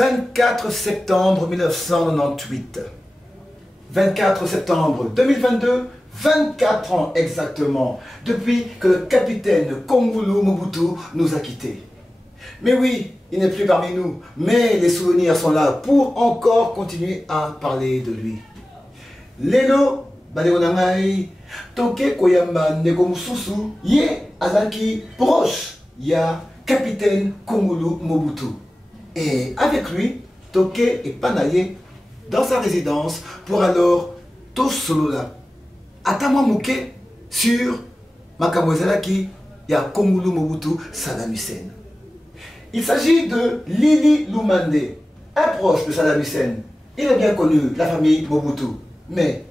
24 septembre 1998. 24 septembre 2022, 24 ans exactement, depuis que le capitaine Kongulu Mobutu nous a quittés. Mais oui, il n'est plus parmi nous, mais les souvenirs sont là pour encore continuer à parler de lui. Lelo, Badeonangai, Toke Koyamba Negomususu, Ye Azaki proche, ya capitaine Kongulu Mobutu. Et avec lui, Toke et Panaye dans sa résidence pour alors Tosolola. Atama Mouke sur Makamwezalaki, ya Kongulu Mobutu Saddam Hussein. Il s'agit de Lili Lumande, un proche de Saddam Hussein. Il est bien connu, la famille Mobutu. Mais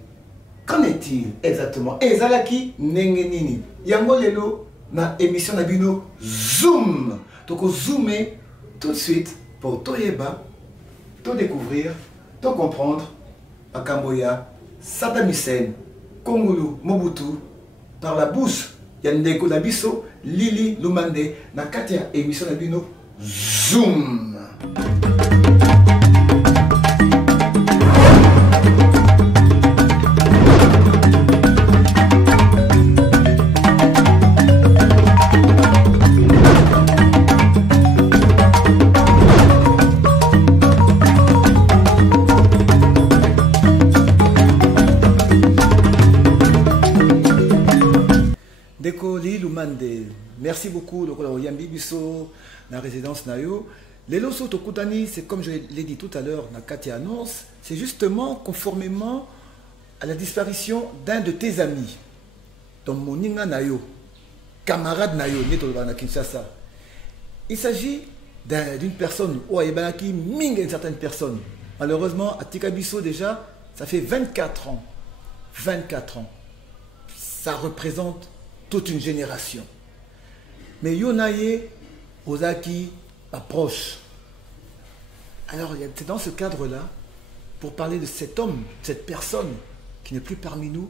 qu'en est-il exactement? Ezalaki Nengenini. Yango lelo na émission Nabino Zoom. Donc zoomer tout de suite pour Toyeba, tout découvrir, tout comprendre. Akamboya, Saddam Hussein, Kongulu Mobutu, par la bouche Yandeko Nabiso, Lili Lumande, na katia émission Nabino Zoom. Merci beaucoup, Yambi Bisso, la résidence Nayo. Les losos Tokutani, c'est comme je l'ai dit tout à l'heure, Nakati annonce, c'est justement conformément à la disparition d'un de tes amis, ton Moninga Nayo, camarade Nayo, Netolana Kinshasa. Il s'agit d'une personne, ou Aïbanaki, Ming, une certaine personne. Malheureusement, à Tikabiso déjà, ça fait 24 ans. 24 ans. Ça représente toute une génération. Mais Yonaye, Ozaki, approche. Alors, c'est dans ce cadre-là, pour parler de cet homme, cette personne qui n'est plus parmi nous,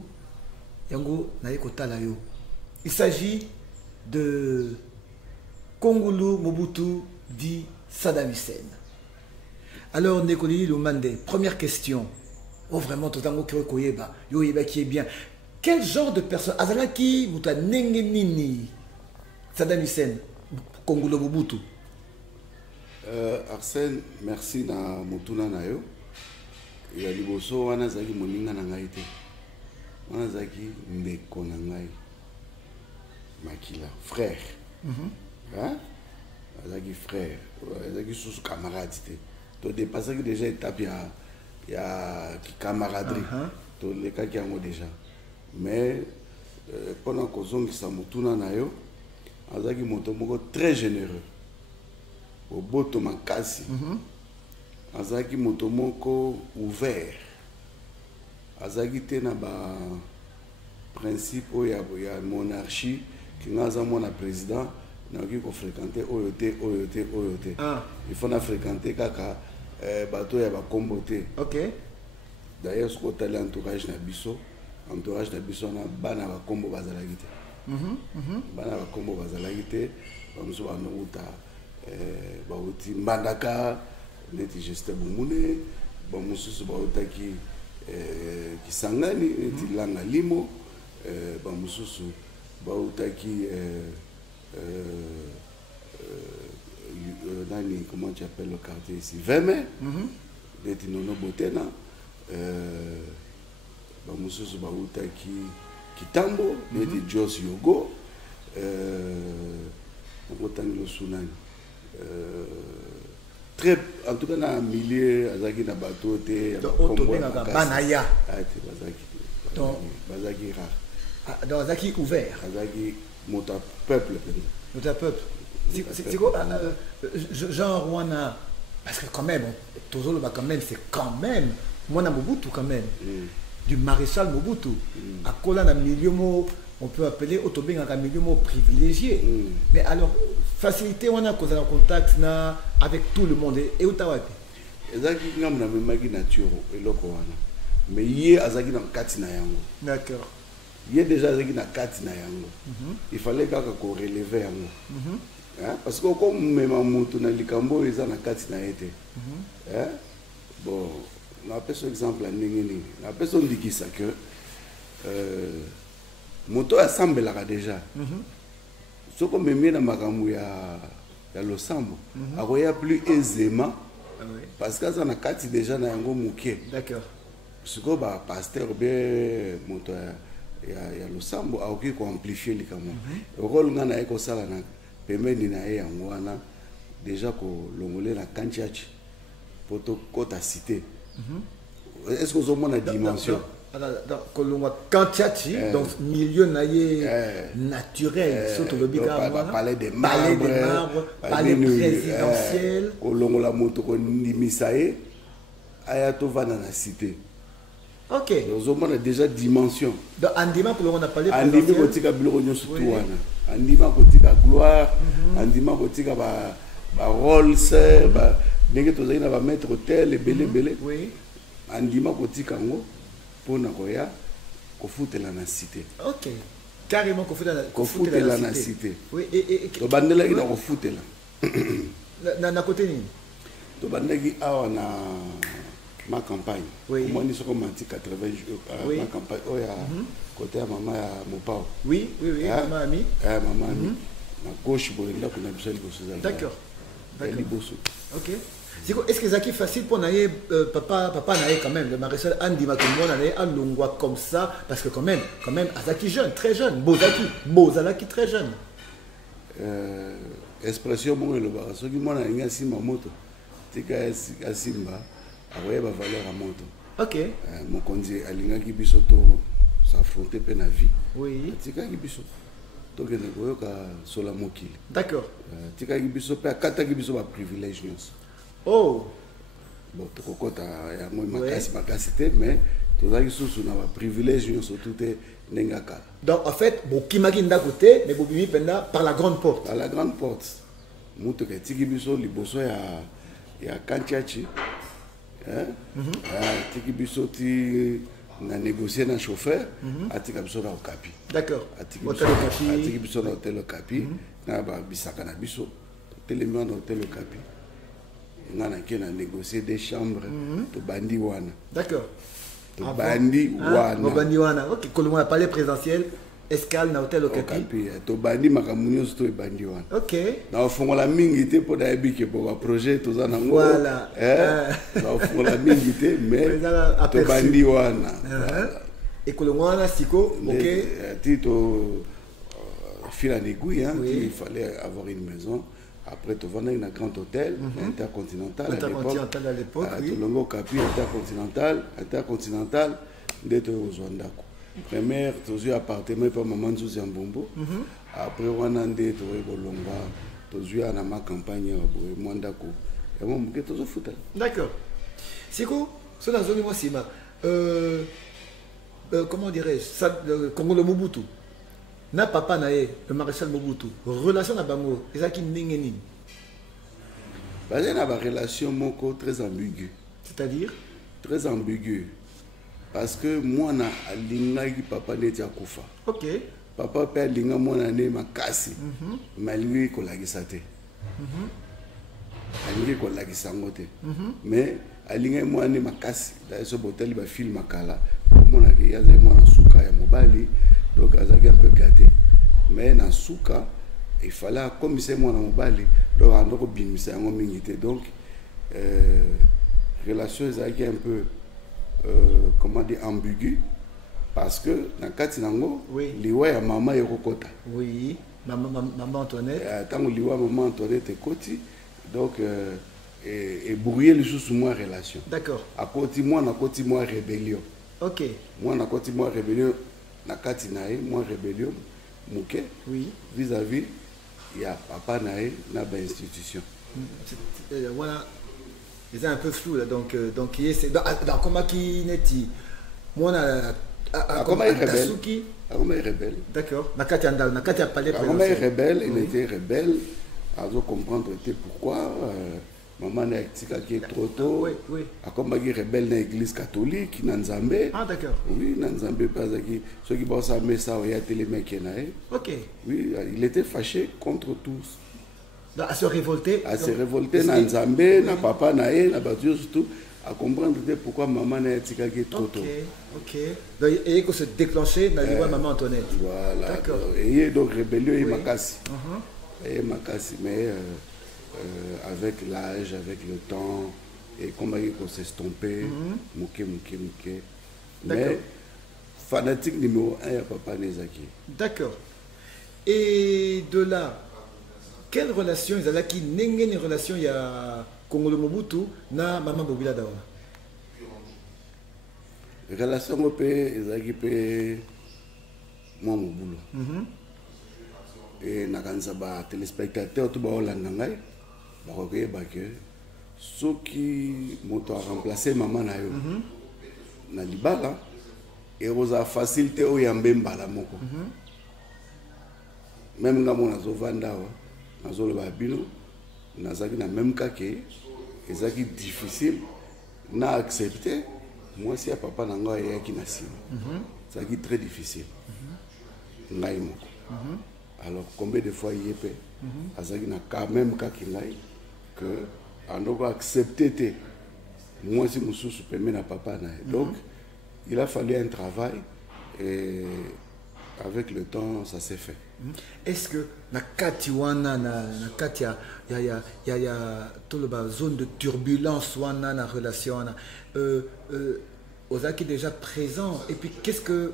Yango Naekota Layo. Il s'agit de Kongulu Mobutu dit Saddam Hussein. Alors, Nekoli Lumande, première question. Oh, vraiment, Totango Kirokoyeba, Yoyeba qui est bien. Quel genre de personne? Azalaki, Muta Nengenini. Saddam Hussein, Kongulu Mobutu. Arsène, merci na motuna na yo. Ya liboso wana zaki moninga na ngai te. Wana zaki ndeko na ngai. Makila, frère. Hein? Zaki frère, zaki sous camarade te. To dépasser déjà étape ya camaraderie. To le cas qui a déjà. Mais pendant que zongisa motuna na yo, azaki moto moko très généreux. Au boto makasi. Azaki moto moko ouvert. Azaki te na ba principe ya monarchie qui ngaza mona président na ki ko fréquenter oyote. Il faut na fréquenter kaka bato ya ba kombote. OK. D'ailleurs ce qu'on t'a l'entourage na biso na bana ba kombo bazalaki te. Bana ba kombo bazalaki te, bamuso ba nouta bauti mbandaka neti geste bumune, bamuso bauta ki kisangani neti langa limo, bamuso bauta ki nani, comment tu appelles le quartier ici, Veme, neti nono botena, bamuso bauta ki Kitambo, neti Jos Yogo, très, en tout cas, dans un milieu, Azaki na bateau, Banaya. Bazaki rare. Dans Azaki ouvert. Azaki mota peuple. Mota peuple. C'est quoi, genre, on a. Parce que quand même, Tozolo, quand même, c'est quand même, moi, na Mobutu, quand même. Du maréchal Mobutu. À Kola, na milieu mot, on peut appeler Otobé un milieu mot privilégié. Mais alors, facilité, on a causé un contact avec tout le monde. Et Otawapi. Ezaki ngam na memaki nature eloko wana. Mais yé azaki na kati na yango. Hein? Parce que comme même moto na likambo eza na kati na été. Hein? Bon, on appelle ce exemple à Ningeni. On appelle son dikisa que moto assemble là déjà. Ce qu'on me met dans ma gamme ya losambo. Akoya plus aisément parce que ça na kati déjà na yango muke. D'accord. Ce que ba pasteur bien moto ya losambo akoki ko amplifier likamo. Rôle ngana eko sala na pembeni na ye yango wana déjà ko longolé na kantiachi poto kota cité. Est-ce que vous avez une dimension? Donc milieu naturel, surtout le palais des marbres, palais présidentiel. Kolongola moto ko nimisaye ayato vana na cité. Ok. Vous avez déjà dimension. Donc andima ko on a parlé présidentiel. Andima ko tika biloko nyoso tu wana. Andima ko tika gloire, andima ko tika ba Rolls, ba ndenge tozali na ba mettre hôtel belé. Oui. Andima ko tika ngo pona koya ko futela na cité. OK. Carrément ko futela na cité. Oui et to bandela ina ko futela. Na côté ni. To bandaki awa na ma campagne. Oui. Moi ni soko manti 80 jours ma campagne oya côté ya maman ya Mopao. Oui, maman ami. Maman ami. Na gauche bolinda ko na biso liboso za. D'accord. Liboso. OK. Est-ce que c'est facile pour naïe papa naïe quand même le maréchal Andi Makumbo naïe à Longwa comme ça parce que quand même Azaki jeune, très jeune, Bozalaki très jeune. Expression mon le bar ce qui moi na inga simba moto tika asimba akoye ba valeur à moto. OK. Mon konzi alinga ki biso to s'affronter pe na vie. Oui. Tika ki biso to kene koyoka sola mokili. D'accord. Tika ki biso pe akata ki biso ba privilège nyonso. Oh. Bon, tu as makasi mais tu as un privilège surtout nengaka. Donc en fait, qui m'a dit d'un côté, mais Bobimi penda par la grande porte. Par la grande porte. Muto ke tiki biso liboso ya kantiachi. Hein? Tiki biso ti na négocier na chauffeur, atika biso na okapi. D'accord. Atiki biso na hôtel okapi, na ba bisaka na biso. Telemi na hôtel okapi. On a négocié des chambres de bandi wana. D'accord. De bandi wana. Bandi wana. OK, quand on a parlé présidentiel, escale na hôtel Okapi. To bandi makamunyo sto bandi wana. OK. Na fongola mingi te po da ebike bo projet toza na ngo. Voilà. Na fongola mingi te mais to bandi wana. Et que le wana siko, OK. Tito fil à aiguille hein, il fallait avoir une maison. Après, tu vas dans un grand hôtel intercontinental à l'époque. Tu longo capi intercontinental d'être aux Zouandako. Première, tu as un appartement pour maman Zouzi en Bombo. Après, on a un dé, tu as longa, tu as ma campagne pour Mwandako. Et moi, je suis foutu. D'accord. C'est quoi? C'est dans zone Mossima. Comment dirais-je? Congo le Mobutu. Na papa nae le maréchal Mobutu relation na bango ezaki ndenge nini bazé na ba relation moko très ambiguë, c'est-à-dire très ambiguë parce que moi na alingaki papa neti akufa. OK. Papa pe alinga mwana ne makasi malingi ko lagisa te alingi ko lagisa ngote mais alinga mwana ne makasi da so botel ba film makala mona ke yaza mwana suka ya mobali. Donc, il un peu gâté. Mais dans Souka, il fallait commisser mon mobile. Donc, on doit bien misser en minute. Donc, relation est un peu, comment dire, ambiguë. Parce que dans le cas de Nango, liwa ya maman est kokota. Oui, maman Antoinette. Tant que liwa maman Antoinette est koti, donc, et brouiller les choses sur moi relation. D'accord. À côté moi, na côté moi rébellion. OK. Moi, na côté moi rébellion. Nakati nae moi rébellion muke vis-à-vis il y a papa nae na ba institution voilà c'est un peu flou là donc c'est dans comment qui neti moi na comment il rebelle d'accord nakati a parlé comment il rebelle il était rebelle à comprendre était pourquoi maman n'a qui est trop tôt. Oui. A comme il rebelle dans l'église catholique, dans Nzambé. Ah d'accord. Oui, dans Nzambé pas qui ceux qui bossent à Messa ou y a télé mecs. OK. Oui, il était fâché contre tous. À se révolter. À se révolter, na Nzambe, na papa, na ye, na batu surtout, à comprendre pourquoi maman n'a été trop tôt. Ok. Donc, et que se déclencher dans le maman Antoinette. Voilà. D'accord. Et donc, rébellion, il m'a cassé. Et m'a cassé, mais avec l'âge, avec le temps, et comment il faut s'estomper, mouké. Mais, fanatique numéro 1, il y a Papa Nezaki. D'accord. Et de là, quelle relation, il y a qui n'engage une relation, il y a Congolo Mobutu, na Maman Bobila Dawa. Relation européenne, il y a qui peut moi mon boulot. Et na kanza ba téléspectateur tout ba olanda ngai ba ko ba que ceux qui m'ont remplacé maman na yo na libala et rosa facilité o yambemba la moko même nga mona zo vanda wa na zo le ba bino na zaki na même cas que ezaki difficile na accepter moi si papa na nga ya ki na sima zaki très difficile ngai moko. Alors combien de fois il y a azaki na quand même cas qui ngai que on doit accepter moi si mon sous permet na papa na donc il a fallu un travail et avec le temps ça s'est fait. Est-ce que na kati wana na kati ya tout le zone de turbulence wana na relation wana Ozaki déjà présent et puis qu'est-ce que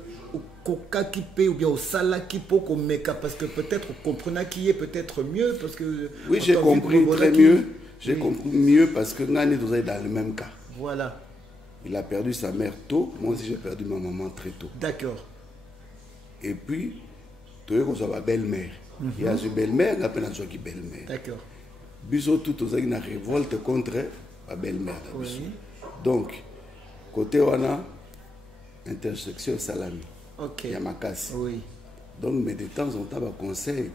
Koka qui peut ou bien au Sala qui peut qu'on meka parce que peut-être comprenez qui est peut-être mieux parce que oui j'ai compris très mieux j'ai compris mieux parce que Ngani nous est dans le même cas. Voilà. Il a perdu sa mère tôt, moi aussi j'ai perdu ma maman très tôt. D'accord. Et puis tu es comme ça ma belle-mère. Il y a une belle-mère, il y a une belle-mère. D'accord. Biso tout aux une révolte contre ma belle-mère. Oui. Donc côté wana intersection salami. Ok. Il y a ma casse. Oui. Donc mais de temps en temps conseil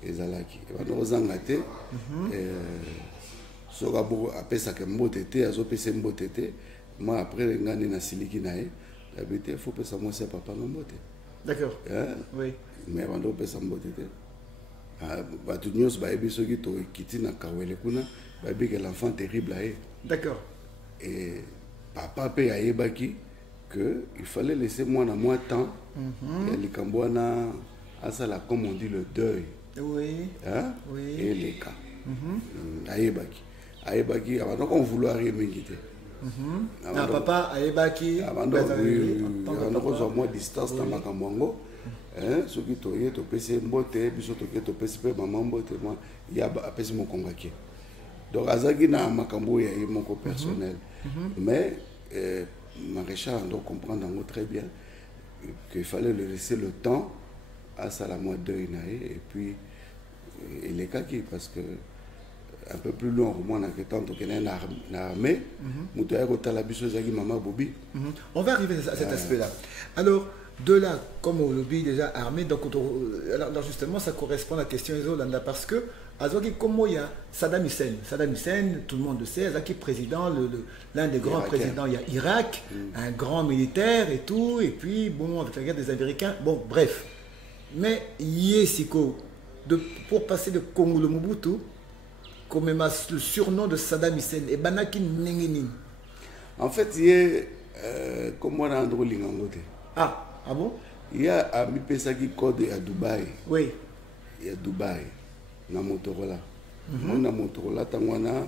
ezalaki. Wana ozangate soka bo apesa ke mbotete azopesa mbotete moi après ngani na siliki nae d'habitude faut pesa moi c'est papa mbote. D'accord. Oui. Mais avant pesa mbotete batu nyos ba ebiso ki to kiti na kawele kuna ba bi que l'enfant terrible aé. D'accord. Et papa paye à Ebaki que il fallait laisser moi temps et les Cambouana à ça là comme on dit le deuil. Oui. Hein? Oui. Et les cas. À Ebaki avant qu'on vouloir rien quitter. Papa à Ebaki. Avant qu'on soit moins distance dans ma Cambouango. Hein? Ceux qui toyaient au PC mbote, puis ceux qui au PC maman mbote moi il y a PC mon convaincu. Donc Azagi na makambo ya mon personnel. Mais Maréchal doit comprendre très bien qu'il fallait le laisser le temps à ça la mois deuil et puis il est kaki parce que un peu plus long au moins que tant que l'armée mutoya kota la biso zaki maman Bobi. On va arriver à cet aspect là. Alors de là, comme au lobby déjà armé, donc alors justement ça correspond à la question des Hollandais parce que Azoki comment il y a Saddam Hussein, tout le monde le sait, Azaki président, l'un des grands présidents, il y a Irak, un grand militaire et tout, et puis bon avec la guerre des Américains, bon bref. Mais Yesiko, pour passer de Congo le Mobutu, comme même le surnom de Saddam Hussein, et Banaki Nengenin. En fait, il y a comme on a Andrew Lingangote. Ah bon? Il y a Ami Pesaki Code à Dubaï. Oui. Il y a Dubaï. Na Motorola. Na Motorola tangwana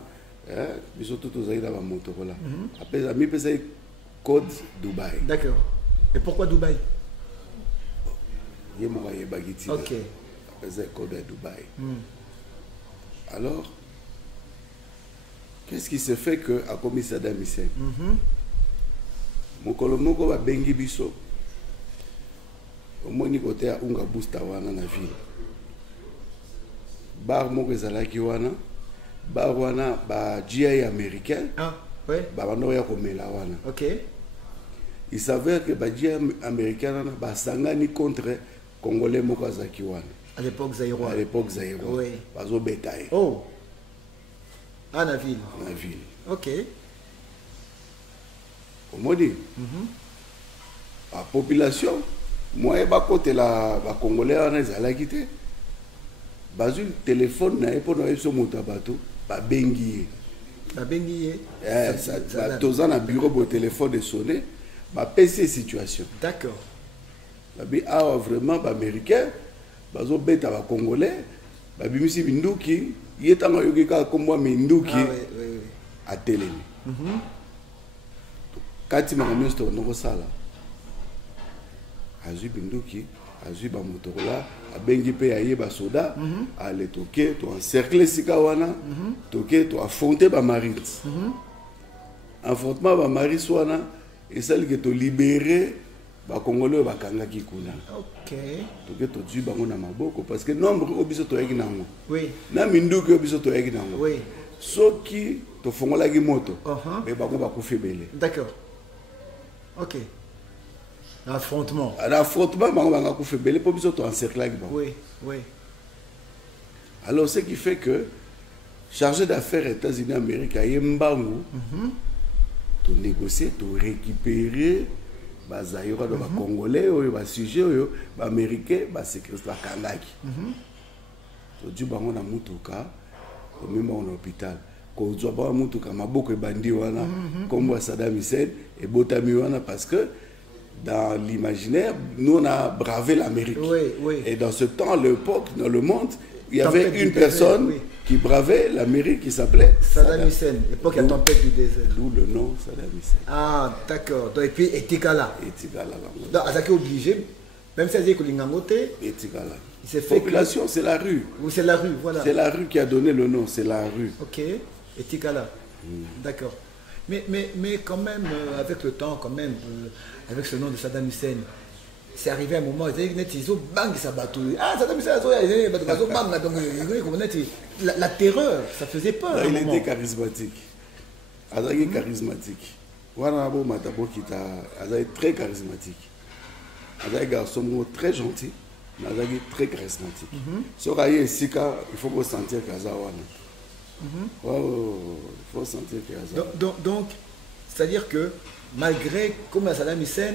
biso tout aux aïda ba Motorola. Après Ami Pesaki Code Dubaï. D'accord. Et pourquoi Dubaï? Il y a mon bagiti. OK. Après ça Code à Dubaï. Alors qu'est-ce qui se fait que a commis Saddam Hussein? Mon colomoko va bengi biso. Au moins côté à unga booster wana na ville. Bar moko ezalaki wana, bar wana ba GI américain. Ah, ouais. Ba bando ya komela wana. OK. Il s'avère que ba GI américain na ba sangani contre congolais moko azaki wana. À l'époque zaïrois. À l'époque zaïrois. Oui. Bazo betaille. Oh. À la ville. La ville. OK. Comment dire? La population, moi, je côté la Congolais, on est à la quitter. bazwi téléphone na ye mpo na yebiso moto ya bato babengi ye toza na bureau bo téléphone esonne bapesi ye situation. D'accord. Babi awa vraiment baaméricain bazobeta bacongolais babimisi binduki ye ntango ayoki kaka kombo minduki atelemi kati makambo nyonso tokona kosala azwi binduki azwi bamotokola abengi mpe aye basoda ale toke toencercle esika wana toke toaffronte bamarines affrontement bamarines wana esaliki tolibere bakongolais oyo bakangaki kuna toke tozwi bango na maboko parce que nombre oyo biso toyaki nango na minduki oyo biso toyaki nango soki tofongolaki moto me bango bakufi ebele. D'accord. Ok. L'affrontement. L'affrontement, bango banga kufi ebele mpo biso toencerclaki bango. Oui. Alors ce qui fait que chargé d'affaires États-Unis Amérique aye mbangu to négocier to récupérer bazayoka do ba congolais oyo ba sujet oyo ba américain ba sécurité ba kangaki to di bango na mutuka to mema na hôpital ko zo ba mutuka maboko ebandi wana kombo Saddam Hussein et botami wana parce que dans l'imaginaire nous on a bravé l'Amérique et dans ce temps l'époque dans le monde il y avait une personne qui bravait l'Amérique qui s'appelait Saddam Hussein. L'époque de la tempête du désert. D'où le nom Saddam Hussein. Ah, d'accord. Et puis, Etikala. Donc, Azaki obligé, même si elle dit que l'Ingangote. Etikala. La population, c'est la rue. Oui, c'est la rue, voilà. C'est la rue qui a donné le nom, c'est la rue. Ok, Etikala. D'accord. Mais quand même, avec le temps, quand même, avec ce nom de Saddam Hussein, c'est arrivé un moment, ils ont bang ça bateau. Ah, Saddam Hussein, la terreur, ça faisait peur. Là, il était charismatique. Azaki charismatique. Wanabo Matabo Kita, Azaki très charismatique. Azaki garçon très gentil, mais Azaki très charismatique. Sur Aye Sika, il faut qu'on sentir qu'Azawana. Il faut sentir qu'Azawana. Donc, c'est-à-dire que malgré, comme la Saddam Hussein,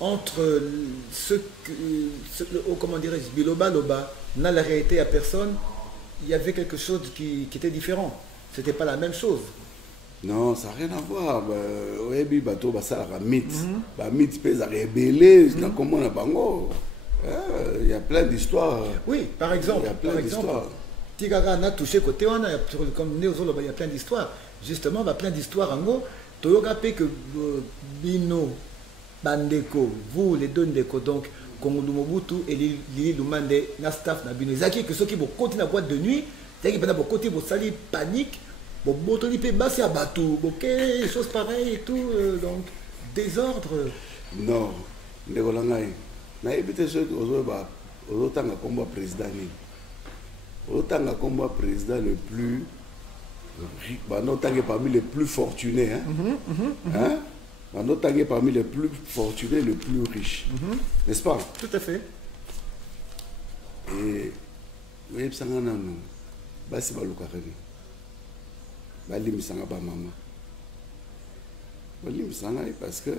entre comment dirais-je, Biloba, Loba, dans la réalité à personne, il y avait quelque chose qui était différent. C'était pas la même chose. Non, ça n'a rien à voir. Il y a plein d'histoires. Oui, par exemple. Il y a plein d'histoires. Tigara n'a touché côté on a comme Néozolo, il y a plein d'histoires. Justement, il y a plein d'histoires en gros. Toyogape que Bino Bandeko, vous les deux Ndeko, donc Kongo Mobutu et Lili Lumande, na staff na Bino. Zaki que ceux qui vont continuer la boîte de nuit, c'est-à-dire qu'ils vont continuer à salir panique, bon botoni pe bassi à bateau, ok, choses pareilles et tout, donc désordre. Non, Ndeko Langai, na évité ceux qui ont autant comme président ni, autant comme président le plus, parmi les plus fortunés, hein. Notre est parmi les plus fortunés, les plus riches. N'est-ce pas? Tout à fait. Et vous voyez, ça nous basi balukarani. Balim sanga ba mama. Balim sanga parce que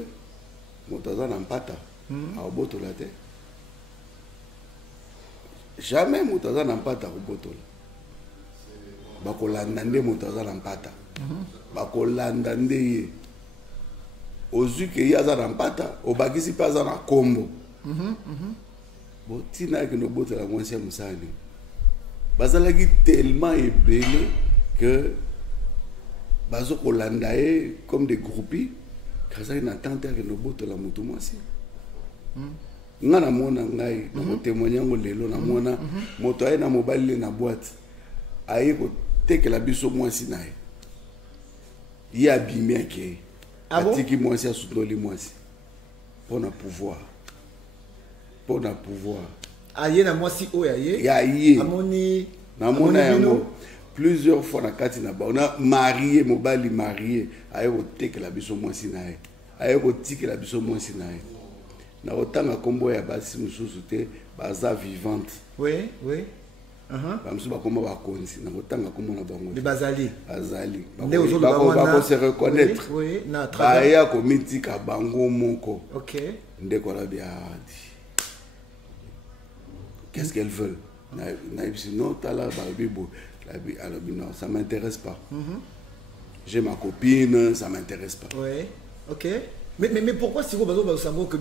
motaza nampata a boto la terre. Jamais motaza nampata au boto. Bakolanda nde motaza nampata. Bakolanda nde ozu ke yaza na mpata obakisi pe aza na kombo botina ke no botela mwasi ya mosali bazalaki tellement ebele que bazokolanda ye comme des groupis kazalaki na tante yake no botela motu mwasi nga namona ngai na kotémoigne yango lelo namona moto aye na mobali le na boîte aye kotekela biso mwasi na ye ye abimi ake atiki mwasi asundoli mwasi pona pouvoir aye na mwasi oyo aye ya ye amoni namona yango plusieurs fois na kati na ba on a marié mobali marié aye kotekela biso mwasi na ye aye kotikela biso mwasi na ye na otanga kombo ya basi mosusu te baza vivante bamisusu bakoma bakonzi na kotanga kombo na bango bazali bako se reconnaître baya komitika bango moko ndeko na biadi qu'est-ce qu'elles veulent Non, ça ne m'intéresse pas. J'ai ma copine, ça ne m'intéresse pas. Oui, ok. Mais pourquoi si vous savez que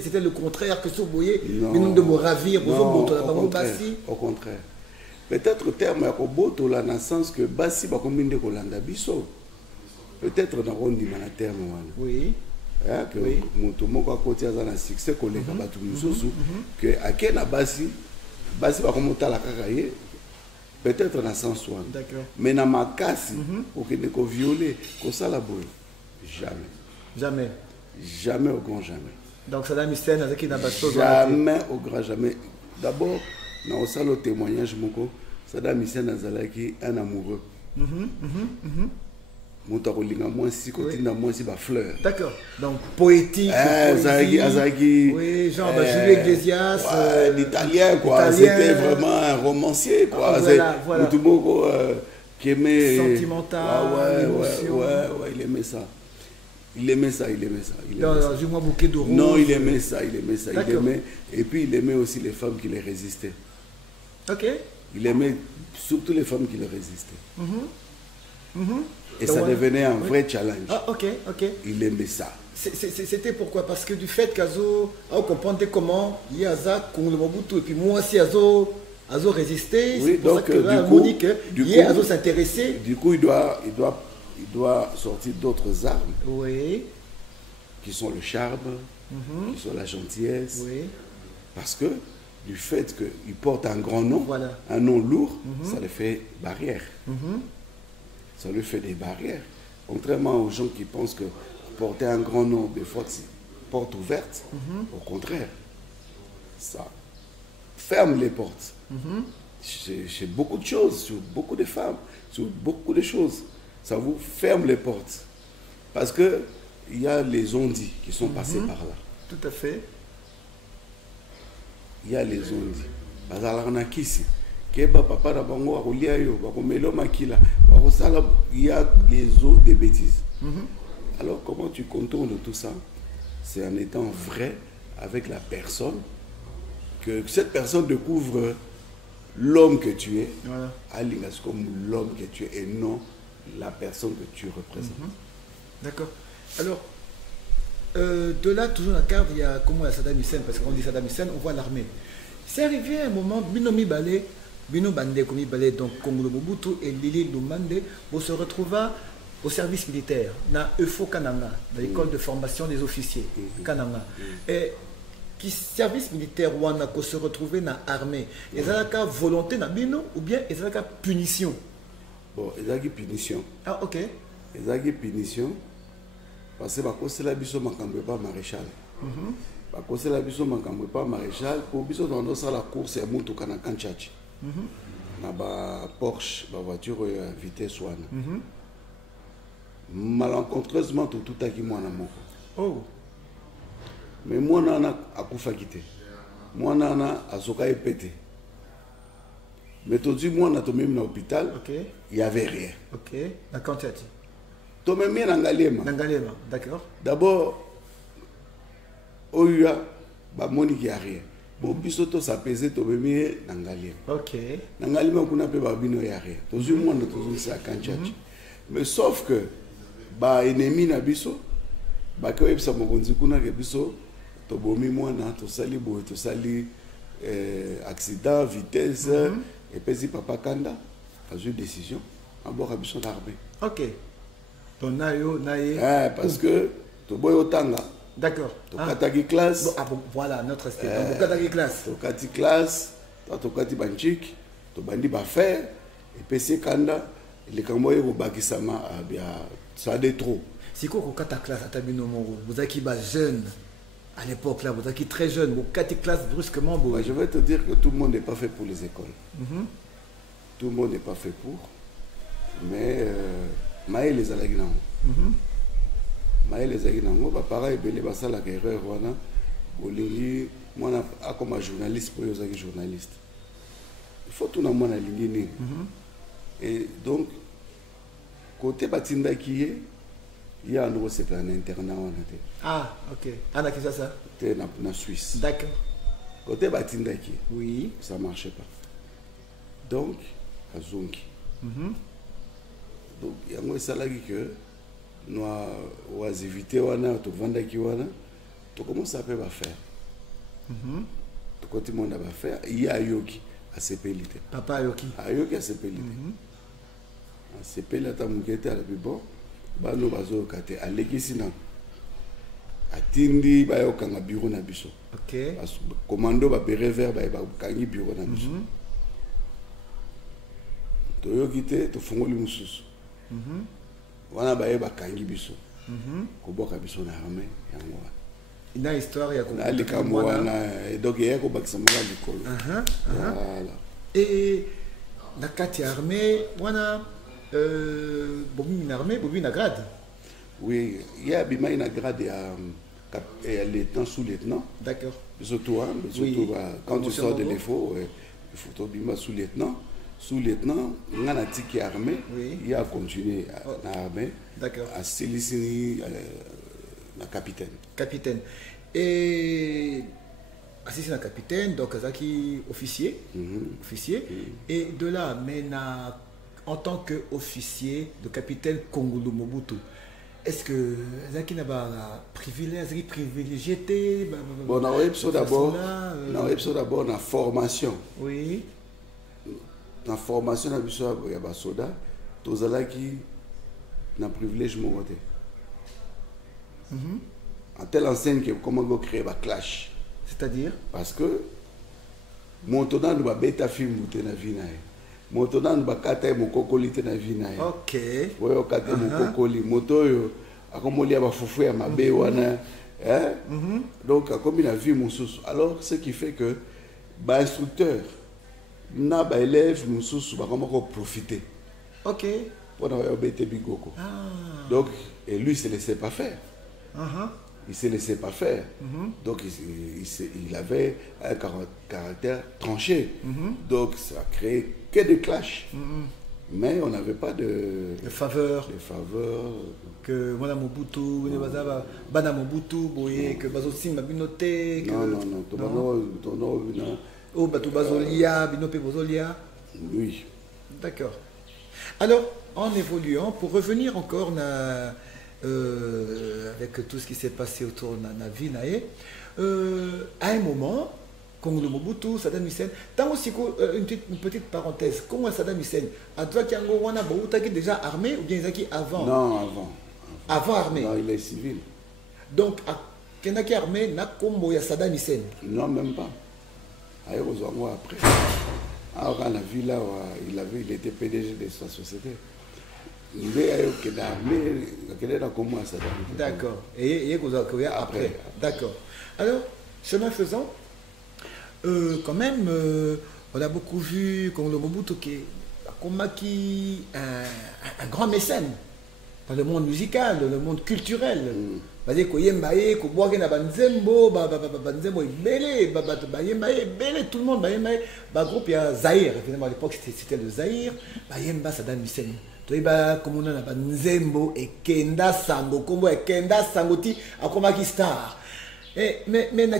c'était le contraire que si vous voyez de me ravir, au contraire. Peut-être le terme est dans le sens que Bassi va combiner de Kolanda Bisso. Peut-être dans le terme. Oui. Que mon côté a un succès collègue à tout que à quel Bassi va commenter la carrière. Peut-être dans le sens où. Mais dans ma casse, aucun ne peut violer, comme ça la boue. Jamais. Jamais au grand jamais. Donc ça n'a jamais au grand jamais. D'abord, dans le témoignage, Saddam Hussein a un amoureux. Fleur. D'accord. Donc poétique. Oui, genre Julio Iglesias. L'italien, quoi. C'était vraiment un romancier, quoi. Voilà. Qui aimait. Sentimental. Ouais, il aimait ça. Il aimait ça. Non, il aimait ça. Il aimait. Et puis il aimait aussi les femmes qui les résistaient. Ok. Il aimait surtout les femmes qui les résistaient. Et ça devenait un vrai challenge. Ah, ok. Il aimait ça. C'était pourquoi? Parce que du fait qu'Azo a compris comment il y a ça, et puis moi aussi Azo résisté. Oui, donc du coup, Azo s'intéressait. Du coup, il doit sortir d'autres armes. Oui. Qui sont le charme, qui sont la gentillesse. Oui. Parce que du fait qu'il porte un grand nom, un nom lourd, ça lui fait barrière. Ça lui fait des barrières. Contrairement aux gens qui pensent que porter un grand nom, des fois, c'est porte ouverte. Au contraire, ça ferme les portes. Chez beaucoup de choses, sur beaucoup de femmes, sur beaucoup de choses. Ça vous ferme les portes. Parce que il y a les ondits qui sont passés par là. Tout à fait. Il y a les ondits. Parce qu'il il y a les eaux des bêtises. Alors comment tu contournes tout ça? C'est en étant vrai avec la personne, que cette personne découvre l'homme que tu es, comme l'homme que tu es et non la personne que tu représentes. D'accord. Alors, de là, toujours dans la carte, il y a comment il y a Saddam Hussein, parce qu'on dit Saddam Hussein, on voit l'armée. C'est arrivé un moment, Binomi Balé, Bino Bande, comme il balait, donc Congo Mobutu et Lili Lumande, on se retrouva au service militaire, dans EFO Kananga, dans l'école de formation des officiers, Kananga. Et qui service militaire ou on se retrouver dans l'armée, ils ont une volonté dans Bino ou bien ils ont une punition? Bon, ils ont une punition. Ah, ok. Ils ont une punition parce que c'est la biso makambo pas maréchal. Parce que la biso makambo pas maréchal, pour biso dans la course et monte au Kanakan Tchatchi. Na ba Porsche, ba voiture vitesse wana. Malencontreusement tout a qui moi na moko. Oh. Mais moi nana akufa kité. Moi nana azoka pété. Mais tout dit moi na to même na hôpital. OK. Il y avait rien. OK. Na Kanchati. To même na Ngaliema. Na Ngaliema, d'accord. D'abord oya ba moni qui a rien. Bon, bisoto ça pesait to même na Ngaliema. OK. Na Ngaliema kuna pe ba bino ya rien. To dit moi na to ça Kanchati. Mais sauf que ba ennemi na biso ba ko yebisa mokonzi kuna ke biso to bomi mwana to sali bo to sali accident vitesse et puis papa Kanda a eu décision à bord biso d'armée. OK. Donc nayo parce que to boy otanga. D'accord. To kataki classe. Ah bon, voilà notre aspect. Donc kataki classe. To kati classe, to kati banchik, to bandi ba faire et puis Kanda les kamboye ko bakisama bien ça de trop. C'est quoi qu'on ta classe à Tabino Moro? Vous avez qui jeune à l'époque là, vous avez qui très jeune, vous avez classe brusquement. Je vais te dire que tout le monde n'est pas fait pour les écoles. Tout le monde n'est pas fait pour. Mais Maë les alaginango. Maë les alaginango, papa et belé basa la erreur wana. Bolingi, moi comme un journaliste pour les journalistes. Il faut tout le monde aligner. Et donc côté Batinda qui est, il y a un nouveau c'est un internat. Ah, ok. Ah, d'accord, ça. C'est en Suisse. D'accord. Côté Batinda qui oui, ça ne marchait pas. Donc, à Zonki. Donc, il y a un salarié que nous avons évité, nous commence à faire. Tout le monde va faire. Il y a Yoki à CPL. Papa Yoki. Yoki à CPL. À CPL, à Tamukete, à la Bibo, Bano Bazo Kate, à l'Ekisina. À Tindi, Bayoka, à bureau na biso. Ok. Commando, ba Bérévert, Bayoka, bureau na biso. Toyoki te, to fongoli mususu. Wana Bayoka, Kangi biso. Koboka biso na armée, yango. Il y a une histoire, il y a donc il y a un voilà. Et la carte armée, voilà, une armée, une grade. Oui, il y a une grade et lieutenant, sous-lieutenant. D'accord. Surtout, quand tu sors de l'EFO, il faut tomber sous-lieutenant. Sous-lieutenant, il y a un ticket armé, il y a continué à l'armée. D'accord. À Célicini. Capitaine. Capitaine. Et assistant à capitaine, donc Zaki officier. Officier. Et de là, maintenant, en tant qu'officier de capitaine Kongolo Mobutu, est-ce que Zaki n'a pas privilégié bon, on a d'abord la formation. Oui. La formation, il y a des soldats, tous qui n'a privilège mon côté. En telle enseigne que comment on crée un clash. C'est-à-dire? Parce que mon tonton nous va bêta film ou na vie nae. Mon tonton nous va kata mon kokoli na vie nae. Ok. Oui, on kata mon kokoli. Moto yo akomoli ya bafufu ya mabe wana. Donc comme il a vu mon sous. Alors ce qui fait que ba instructeur na ba élève mon sous va comment profiter. Ok. Pour avoir bêté bigoko. Donc et lui il se laissait pas faire. Il ne se laissait pas faire. Donc, il avait un caractère tranché. Donc, ça a créé que des clashs. Mais on n'avait pas de faveur. De faveur. Que Wana Mobutu, Bana Mobutu, que Bazosim Mabinote. Non. Oh, Batou Bazolia, Binope Bazolia. Oui. D'accord. Alors, en évoluant, pour revenir encore avec tout ce qui s'est passé autour de la vie, à un moment, Kongolo Mobutu, Saddam Hussein, tant aussi une petite parenthèse, comment Saddam Hussein, à toi qui est déjà armé ou bien avant? Non, avant. Avant armé? Non, il est civil. Donc, Kenaki armé, n'a comme Saddam Hussein? Non, même pas. Après, alors à la villa, il était PDG de sa société. D'accord. Et après. D'accord. Alors, chemin faisant, quand même, on a beaucoup vu Kongolo Mobutu qui est un grand mécène dans le monde musical, dans le monde culturel. Tout le monde, groupe, il y a Zahir, évidemment à l'époque c'était le Zahir, Saddam Hussein. Comme on a Nzembo et Kenda Sango, comme Kenda Sangoti a comme star. Mais il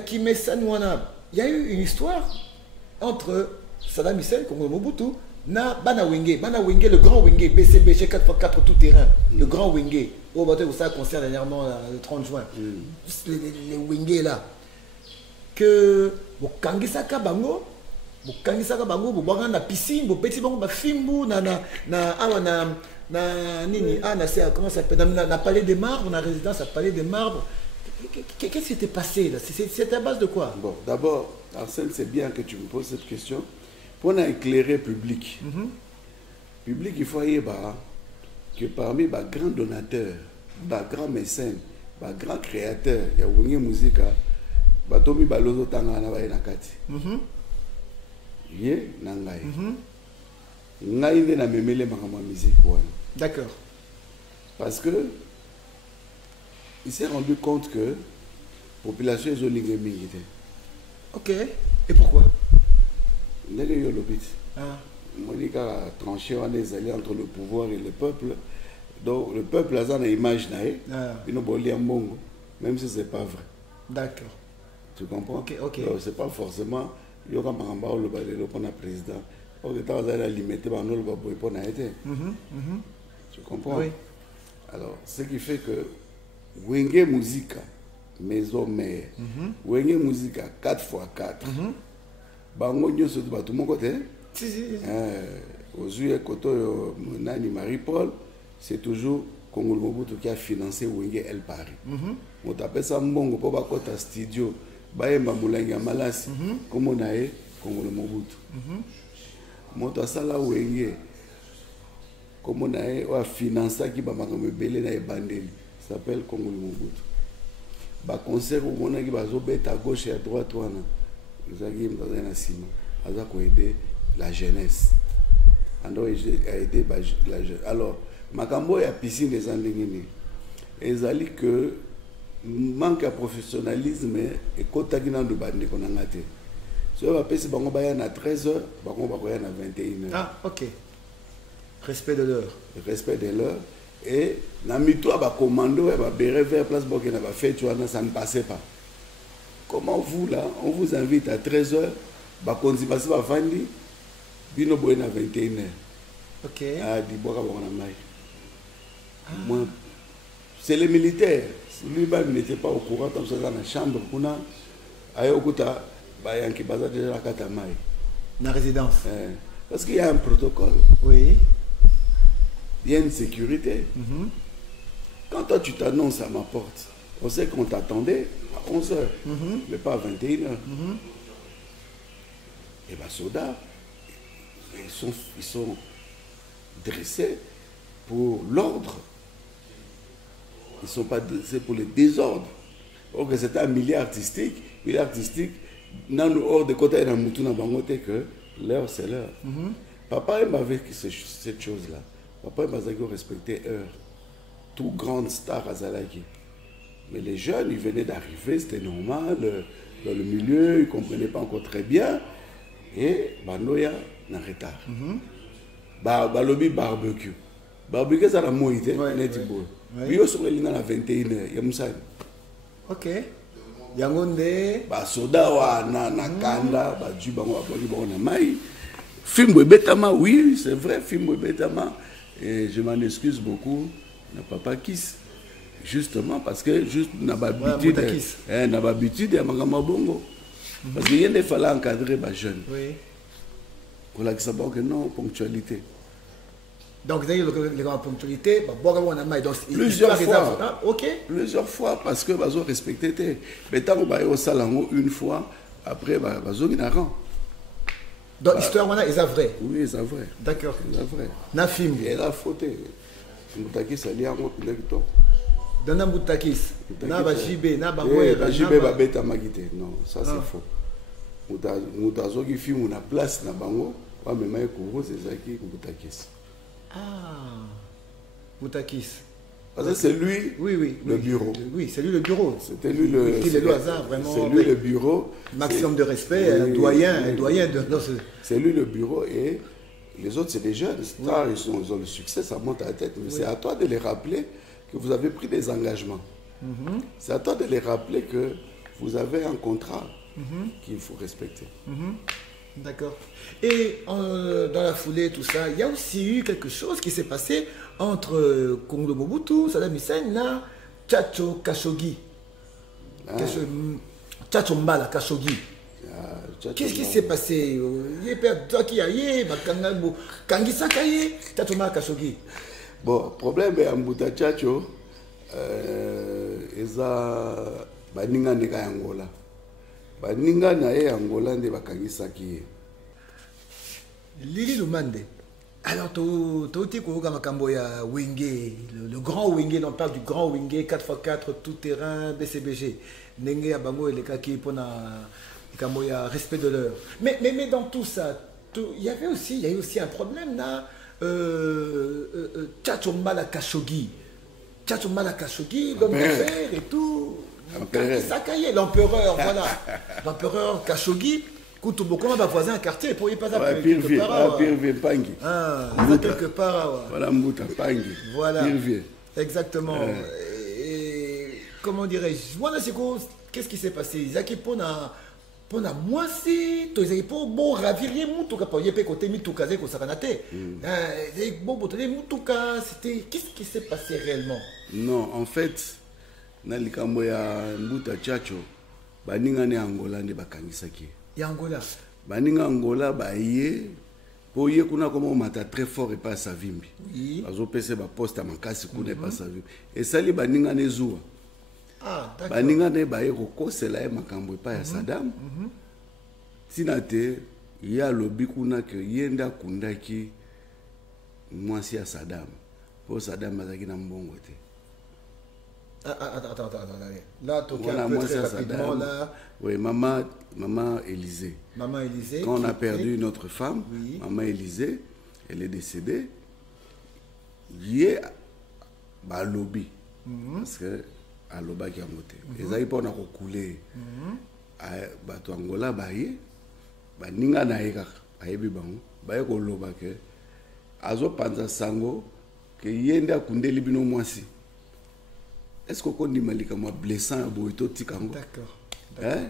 y a eu une histoire entre Saddam Hussein, Kongolo Mobutu, na Bana Wenge, le grand Wenge, BCBG 4x4 tout terrain, le grand Wenge. Au bateau où ça concerne dernièrement le 30 juin. Les Wenge là. Que Kangisaka Bango. Kangisaka bango bo na piscine bo petit bango ba fimbu na nini na comment ça s'appelle na palais des marbres, na résidence à palais des marbres. Qu'est-ce qui s'était passé là? C'est à base de quoi? Bon, d'abord, Arsène, c'est bien que tu me poses cette question pour éclairer le public. Public, il faut y que parmi les grands donateurs, les grands mécènes, les grands créateurs, il y a une musique, Batomi Balozo Tanga na Nakati. Ye nangai. Ngai ne na memele makama musique wana. D'accord. Parce que il s'est rendu compte que la population est zolingue mingi. Ok. Et pourquoi? Ndenge yo lobit. Monika a tranché entre le pouvoir et le peuple. Donc le peuple a une image naé. Ils boli mbongo même si c'est pas vrai. D'accord. Tu comprends? Ok. Donc c'est pas forcément. Il y a un président, au temps où elle a limité, tu comprends? Oui. Alors, ce qui fait que Wenge Musica, maison mère, Wenge Musica 4x4, bango nyoso to bato moko te. Si, si. Aujourd'hui, Koto Nani Marie-Paul, c'est toujours Congolo Mobutu qui a financé Wenge El Paris. On appelle ça Mbongo pour bakota studio, Baemba Moulenga Malasi, comme on a Congolo Mobutu. Moto asala Wenge, comme on a financé qui bamakame belé na ebandeli, s'appelle Congolo Mobutu. Ba concert où on a qui bazo bête à gauche et à droite wana. Zagi mtazana sima, aza ko aider la jeunesse. Ando aider la jeunesse. Alors, makambo ya piscine des andengini. Ezali que manque de professionnalisme et kotaki na ndubande konanga te. So ba pesi bango baya na 13h, bango ba koya na 21h. Ah, OK. Respect de l'heure. Respect de l'heure. Et na mito ba commando ba béré vers place boke na ba fête ça ne passait pas. Comment vous là, on vous invite à 13h, bah quand il passe par Fandi, bino boy na 21h. OK. Ah di boka ba na mai. Moi c'est les militaires. Lui-même n'était pas au courant comme ça dans la chambre kuna ayo kuta ba yanki baza déjà la kata mai. La résidence. Parce qu'il y a un protocole. Oui. Il y a une sécurité. Quand toi tu t'annonces à ma porte, on sait qu'on t'attendait à 11h, mais pas à 21h. Et bien, soldats, ils sont dressés pour l'ordre. Ils ne sont pas dressés pour le désordre. Or que c'était un milieu artistique. Milieu artistique, dans le hors de côté de Moutuna Bangote, que l'heure c'est l'heure. Papa m'avait cette chose-là. Papa m'a respecté l'heure. Tout grande star à Zalaki. Mais les jeunes, ils venaient d'arriver, c'était normal, dans le milieu, ils ne comprenaient pas encore très bien. Et Banoya, en retard. Balobi barbecue. Barbecue, ça a moïté, net beau. Puis, sur les lignes à 21h, il y a Moussa. OK. Yangonde. Soda, Nakanda, Djubango, Mai. Film Betama, oui, c'est vrai, film Betama. Et je m'en excuse beaucoup, n'a pas Kiss. Justement parce que juste n'a pas habitude à Magama Bongo. Parce qu'il y a des fallait encadrer les jeunes. Oui. Pour la que non, ponctualité. Donc vous avez la ponctualité, plusieurs fois. Ah, OK. Plusieurs fois parce que ils ont respecté. Mais tant qu'on va au salon une fois, après ils ont un rang. Donc l'histoire est vraie. Oui, c'est vrai. D'accord. C'est vrai. Na film. Et la faute. Moutaki sali yango pilekito. Dans Moutakis. Na ba JB, na ba Moya, ba JB ba beta magité. Non, ça c'est faux. Moutazo qui film na place na bango, wa mema ko c'est ça qui Moutakis. Ah. Moutakis. Parce que c'est lui le bureau. Oui, c'est lui le bureau. C'était lui le hasard, vraiment. C'est lui le bureau. Maximum de respect, un doyen de. C'est lui le bureau et les autres, c'est des jeunes stars, ils ont le succès, ça monte à la tête. Mais c'est à toi de les rappeler que vous avez pris des engagements. C'est à toi de les rappeler que vous avez un contrat qu'il faut respecter. D'accord. Et dans la foulée, tout ça, il y a aussi eu quelque chose qui s'est passé entre Congolo Mobutu, Saddam Hussein, là, Tchatcho Khashoggi. Tchatcho Mbala Khashoggi. Qu'est-ce qui s'est passé? Bon, problème est Mbouta Tchatcho, eza baninga ndeka Angola. Baninga na ye Angola nde bakangisaki. Lili Lumande. Alors, tu as Wenge, le grand Wenge, on parle du grand Wenge, 4x4, tout terrain, BCBG. Nenge Abango et les kaki pour le respect de l'heure. Mais dans tout ça, il y a eu aussi un problème là. Tchatchombala Khashoggi. Tchatchombala Khashoggi, l'homme d'affaires et tout. L'empereur, voilà. L'empereur Khashoggi. Beaucoup de voisins à quartier, pour y passer quelque part. Pangi. Ah, quelque part. Voilà, Mbouta Pangi. Voilà. Exactement. Et, comment dirais-je, voilà, qu'est-ce qui s'est passé? Zaki Pona, pour la moi si tu es pour bon ravirer mutuka pour y côté mituka zeko sakanate bon mutuka c'était qu'est-ce qui s'est passé réellement? Non, en fait na likambo ya Mbuta Chacho baninga ne Angola ne bakangisaki ya Angola baninga Angola baye po ye kuna comme mata très fort et pas sa vimbi azo pese ba poste makasi kuna pas sa vimbi et sali baninga ne zuwa. Ah, d'accord. Baninga ne baye kokosela e makambo pa ya Saddam. Sinate ya lobi kuna ke yenda kundaki mwasi ya Saddam. Po Saddam azaki na mbongo te. Attends. Là, tu as un peu très rapidement là. Oui, maman Élysée. Maman Élysée. Quand on a perdu notre femme, oui. Maman Élysée, elle est décédée. Yé ba lobby. Parce que à l'oba qui a monté. Les aïpons ont coulé. Bato Angola baye, ba ninga na eka, ayebi bango, baye ko loba ke azo panza sango ke yenda kundeli bino mwasi. Est-ce que qu'on dit malika moi blessant boito tikango? D'accord. Hein?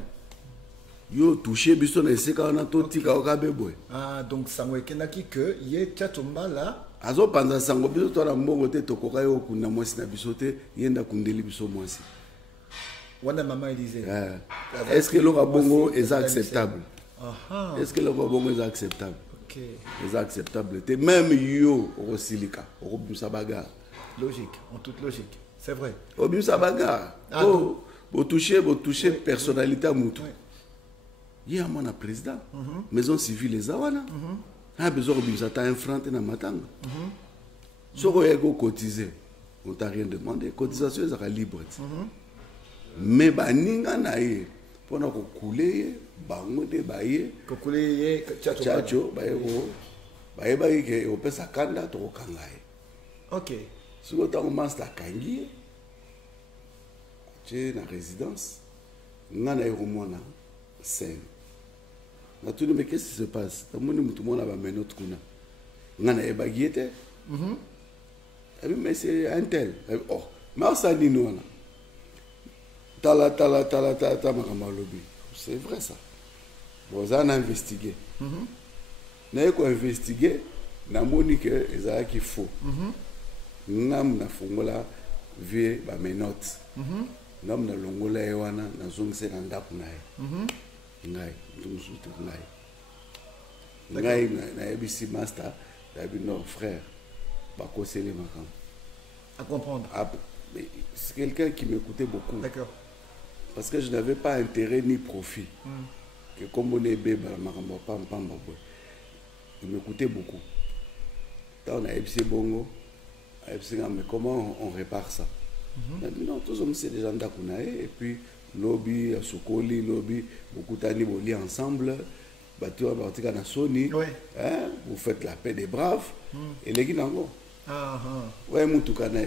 Yo touché biso na seka na to tika okabe boy. Ah donc sango kenaki que ye tchatomba là. Azo panza sango biso to na mbongo te tokoka yo kunda mwasi na biso te yenda kundeli biso mwasi. Wana Maman Élysée. Est-ce que le bongo est acceptable? Est-ce que le bongo est acceptable? Ok. Est acceptable. Même yo au silika, au bagarre. Logique, en toute logique. C'est vrai. Au bagarre. Vous touchez personnalité à moutou. Il y a mon président. Maison civile les awana. A besoin de ta infrante na matanga. Si vous avez cotisé, on t'a rien demandé. Cotisation est libre. Mais baninga na ye pona ko couler bango de baye ko couler ye chacho baye baye ke opesa kanda to kangaye. OK. Si vous avez master kangi tu na résidence ngana ye romona scène. Na tout mais qu'est-ce qui se passe? Tamoni mutu mona ba menot kuna. Ngana ye bagiete. Mais c'est un tel. Oh, mais ça dit non. Tala makamalobi. C'est vrai ça. Vous en investigué. N'a pas investigué, n'a moni que ça qui faux. Nam na fongola vie ba menote. Nam na longola ewana na zongse na ndapu nae. Ngai, tumusutu ngai. Ngai na ABC master, d'abi non frère. Ba kosele makam. À comprendre. C'est quelqu'un qui m'écoutait beaucoup. D'accord. Parce que je n'avais pas intérêt ni profit. Que comme on est bébé, il m'écoutait beaucoup. Quand on a épicé bongo, mais comment on répare ça? Non, tous hommes c'est des gens d'Akunae, et puis lobby, Sokoli, lobby, beaucoup d'années vous ensemble, bateau à na Sony, vous faites la paix des braves, et les Guinango. Ouais, Moutoukana,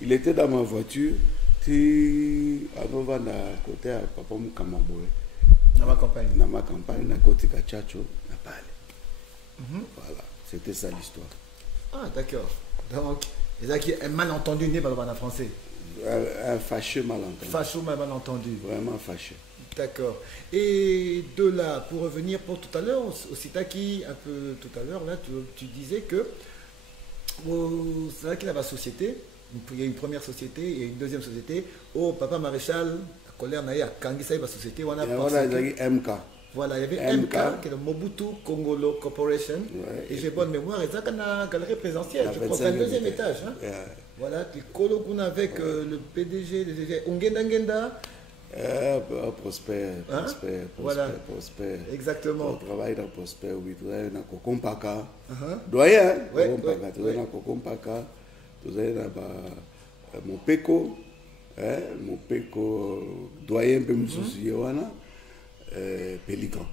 il était dans ma voiture, avant à côté à Papa Moukamaboué. Dans ma campagne. Dans ma campagne, à côté de Chacho, n'a pas allé. Voilà, c'était ça l'histoire. Ah, d'accord. Donc, il y a un malentendu né par le français. Un fâcheux malentendu. Fâcheux malentendu. Vraiment fâcheux. D'accord. Et de là, pour revenir pour tout à l'heure, aussi Taki, un peu tout à l'heure, là, tu disais que c'est vrai qu'il y a la société, il y a une première société et une deuxième société. Oh, Papa Maréchal, la colère n'a eu à Kangisa, la société, on a pensé que... MK. Voilà, il y avait MK, qui est le Mobutu Congolo Corporation. Ouais, et j'ai bonne mémoire, et ça, dans la galerie présidentielle, je crois, c'est le deuxième étage. Hein. Yeah. Voilà, tu colles avec le PDG, le DG, Ngenda. Prosper. Voilà. Prosper. Exactement. On travaille dans Prosper, oui. Tu es dans Kokompaka. Doyen. Kokompaka. Tu es dans Kokompaka. Tu es dans mon Peko. Mon Peko. Doyen, peu de soucis. Pélican.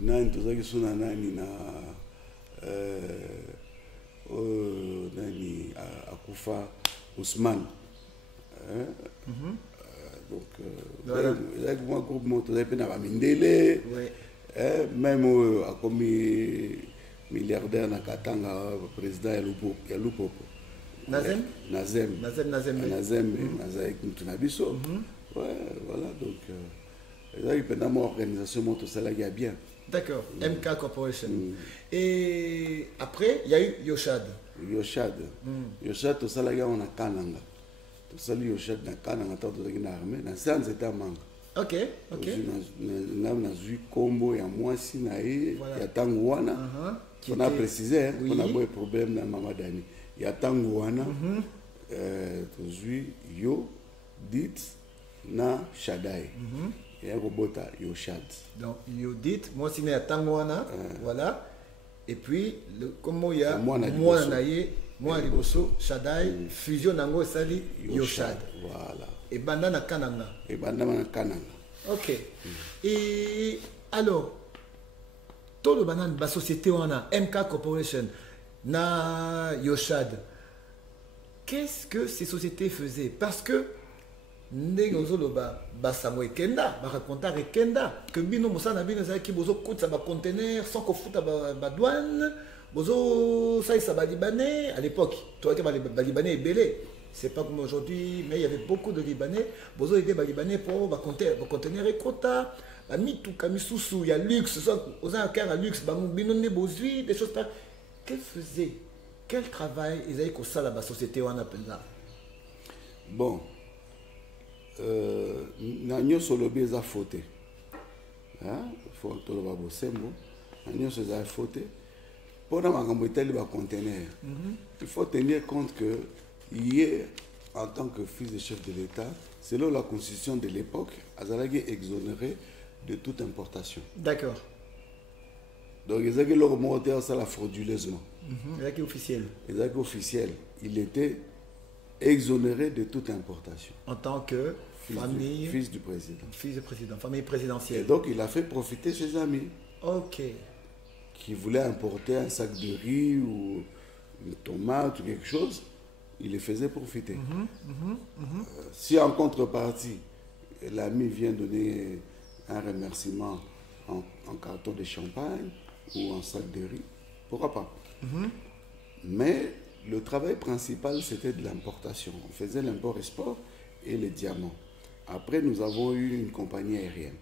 Nan, tu sais que son nani na. Nani Akufa Ousmane. Donc, avec moi, groupe tu as Mindele, même à comme milliardaire na Katanga, président Yalupopo. Nazem, Nazaik Mtunabiso. Ouais, voilà, donc, là, il y a une organisation, tout ça, là, il y a bien. D'accord, MK Corporation. Et après, il y a eu Yoshad. Yoshad. Yoshad, tout ça, là, il y a un Kananga. Tout ça, Yoshad, na Kananga, tout ça, il y a une armée. Dans séance, c'était un manque. Ok, ok. On a vu combo, il y a moi, si, il y a Tanguana. Qui On a était- précisé, Oui. on a eu un problème dans Mamadani. Il y a Tanguana, Yo, Dit, na Shaddai. Il y a un robot Yoshad. Donc, Yodit, moi, c'est à Tangwana, voilà. Et puis, comment il y a Moi, Liboso, Shaddai, fusion Nango Sali, Yoshad. Voilà. Et Bandana Kananga. Et Bandama Kananga. Ok. Et alors, tout le banane, la société, on a MK Corporation, na Yoshad. Qu'est-ce que ces sociétés faisaient? Parce que, basango ekenda barakonta ekenda que bino mosana bino ezalaki bozokutisa bacontener sans kofuta badouane bozosalisa balibanais à l'époque toyaki balibanais ebele. C'est pas comme aujourd'hui, mais il y avait beaucoup de libanais bozoyede balibanais pour bacontener ekota bamituka misusu ya luxe oza car à luxe bino ne bozwi des choses. Qu'elle faisait, quel travail ezali kosala ba société wana penza? Bon, na nyonso lobi eza faute. Faut toloba bosembo. Na nyonso eza faute. Pendant makambo etali ba conteneur. Il faut tenir compte que hier, en tant que fils de chef de l'État, selon la constitution de l'époque, azalaki exonéré de toute importation. D'accord. Donc ezalaki leur moteur ça la frauduleusement. Ezalaki officiel. Ezalaki officiel. Il était exonéré de toute importation. En tant que fils du président. Fils du président, famille présidentielle. Et donc il a fait profiter ses amis. Ok. Qui voulaient importer un sac de riz ou une tomate ou quelque chose, il les faisait profiter. Si en contrepartie, l'ami vient donner un remerciement en carton de champagne ou en sac de riz, pourquoi pas? Mais le travail principal, c'était de l'importation. On faisait l'import-export et les diamants. Après, nous avons eu une compagnie aérienne.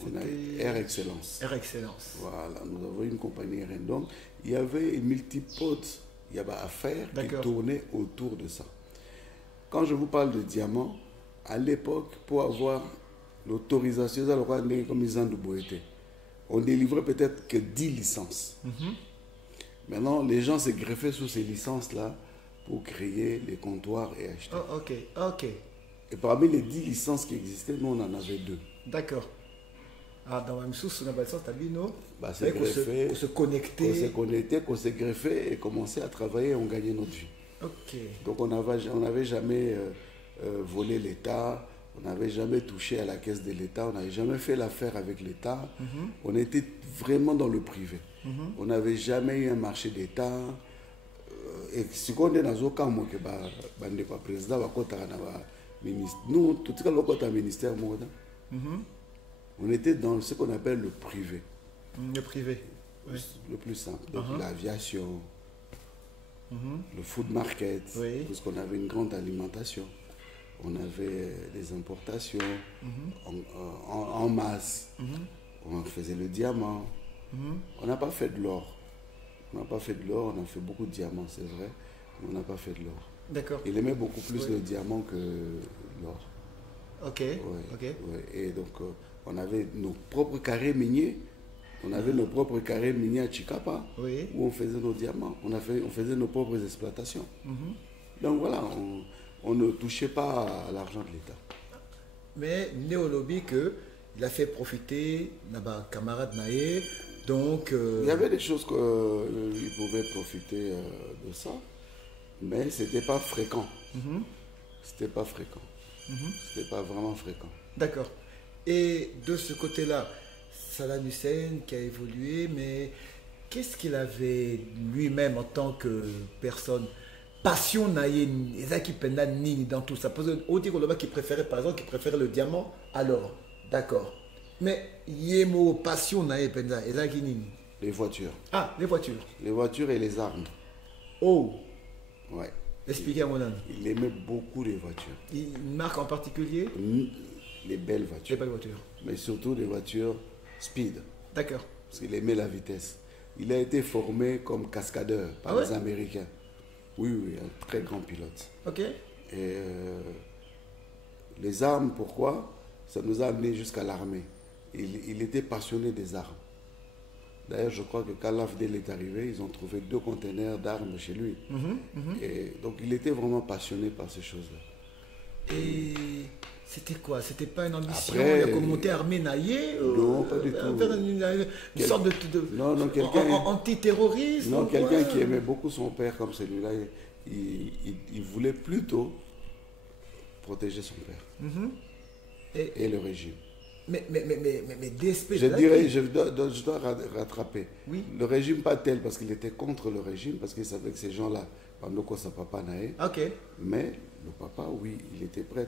On a Air Excellence. Air Excellence. Voilà, nous avons eu une compagnie aérienne. Donc, il y avait une multipote, il y avait affaires qui tournaient autour de ça. Quand je vous parle de diamants, à l'époque, pour avoir l'autorisation, comme ils ont on délivrait peut-être que 10 licences. Maintenant, les gens se greffaient sur ces licences-là pour créer les comptoirs et acheter. Oh, ok, ok. Et parmi les 10 licences qui existaient, nous, on en avait 2. D'accord. Ah, dans la même source, on a besoin de se connecter. On s'est connecté, qu'on s'est greffé et commencé à travailler et on gagnait notre vie. Ok. Donc, on n'avait jamais volé l'État, on n'avait jamais touché à la caisse de l'État, on n'avait jamais fait l'affaire avec l'État. On était vraiment dans le privé. On n'avait jamais eu un marché d'État. Et si on est dans un cas, le président va ministre. Nous, tout ce qu'on a ministère, on était dans ce qu'on appelle le privé. Le privé. Oui. Le plus simple. Donc l'aviation, le food market, parce qu'on avait une grande alimentation. On avait des importations en masse. On faisait le diamant. On n'a pas fait de l'or. On n'a pas fait de l'or, on a fait beaucoup de diamants, c'est vrai. Mais on n'a pas fait de l'or. D'accord. Il aimait beaucoup plus le diamant que l'or. Ok. Ouais. Et donc, on avait nos propres carrés miniers. On avait nos propres carrés miniers à Chikapa, où on faisait nos diamants. On faisait nos propres exploitations. Donc voilà, on ne touchait pas à l'argent de l'État. Mais Néolobi, il a fait profiter nos camarades Naé. Donc, il y avait des choses qu'ils pouvaient profiter de ça, mais ce n'était pas fréquent. C'était pas fréquent. C'était pas vraiment fréquent. D'accord. Et de ce côté-là, Saddam Hussein qui a évolué, mais qu'est-ce qu'il avait lui-même en tant que personne? Passion dans tout ça. On dit qu'il préférait, par exemple, qu'il préférait le diamant, alors, d'accord. Mais Yemo, passion, les voitures. Ah, les voitures. Les voitures et les armes. Oh. Ouais. Expliquez à mon âme. Il aimait beaucoup les voitures. Une marque en particulier? Les belles voitures. Les belles voitures. Mais surtout les voitures speed. D'accord. Parce qu'il aimait la vitesse. Il a été formé comme cascadeur par les Américains. Oui, oui, un très grand pilote. Ok. Et les armes, pourquoi? Ça nous a amené jusqu'à l'armée. Il était passionné des armes. D'ailleurs, je crois que quand l'AFDEL est arrivé, ils ont trouvé 2 conteneurs d'armes chez lui. Et donc, il était vraiment passionné par ces choses-là. Et c'était quoi? C'était pas une ambition Après, de monter armée naïe? Non, pas du tout. Une sorte de non, quelqu'un antiterroriste? Non, quelqu'un qui aimait beaucoup son père comme celui-là, il voulait plutôt protéger son père et le régime. Mais DSP, je dois rattraper. Oui. Le régime pas tel parce qu'il était contre le régime, parce qu'il savait que ces gens-là, pendant que sa papa naïe. Ok. Mais le papa, oui, il était prêt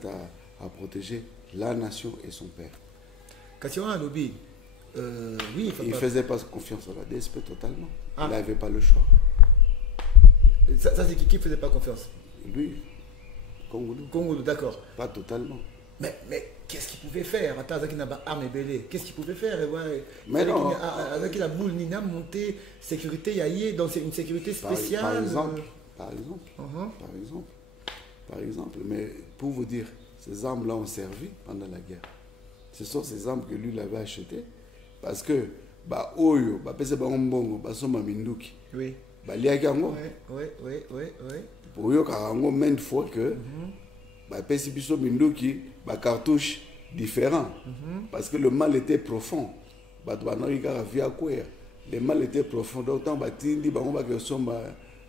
à protéger la nation et son père. Quand il y a un lobby, oui, il ne faisait pas confiance à la DSP totalement. Ah. Il n'avait pas le choix. Ça c'est qui ne faisait pas confiance? Lui, Kongolo. Kongolo, d'accord. Pas totalement. Mais qu'est-ce qu'il pouvait faire? Attends, avec une arme belée. Qu'est-ce qu'il pouvait faire? Mais non. Avec la boule Nina montée, sécurité Yaye, donc c'est une sécurité spéciale. Par exemple. Mais pour vous dire, ces armes-là ont servi pendant la guerre. Ce sont ces armes que lui l'avait achetées. Parce que, Oyo, pese ba mbongo, soma minduki. Oui. Liaki yango. Oui. Pour yo karango maintes fois que, pese biso minduki, cartouche différent. Parce que le mal était profond. Le mal était profond. Donc, tant batindi,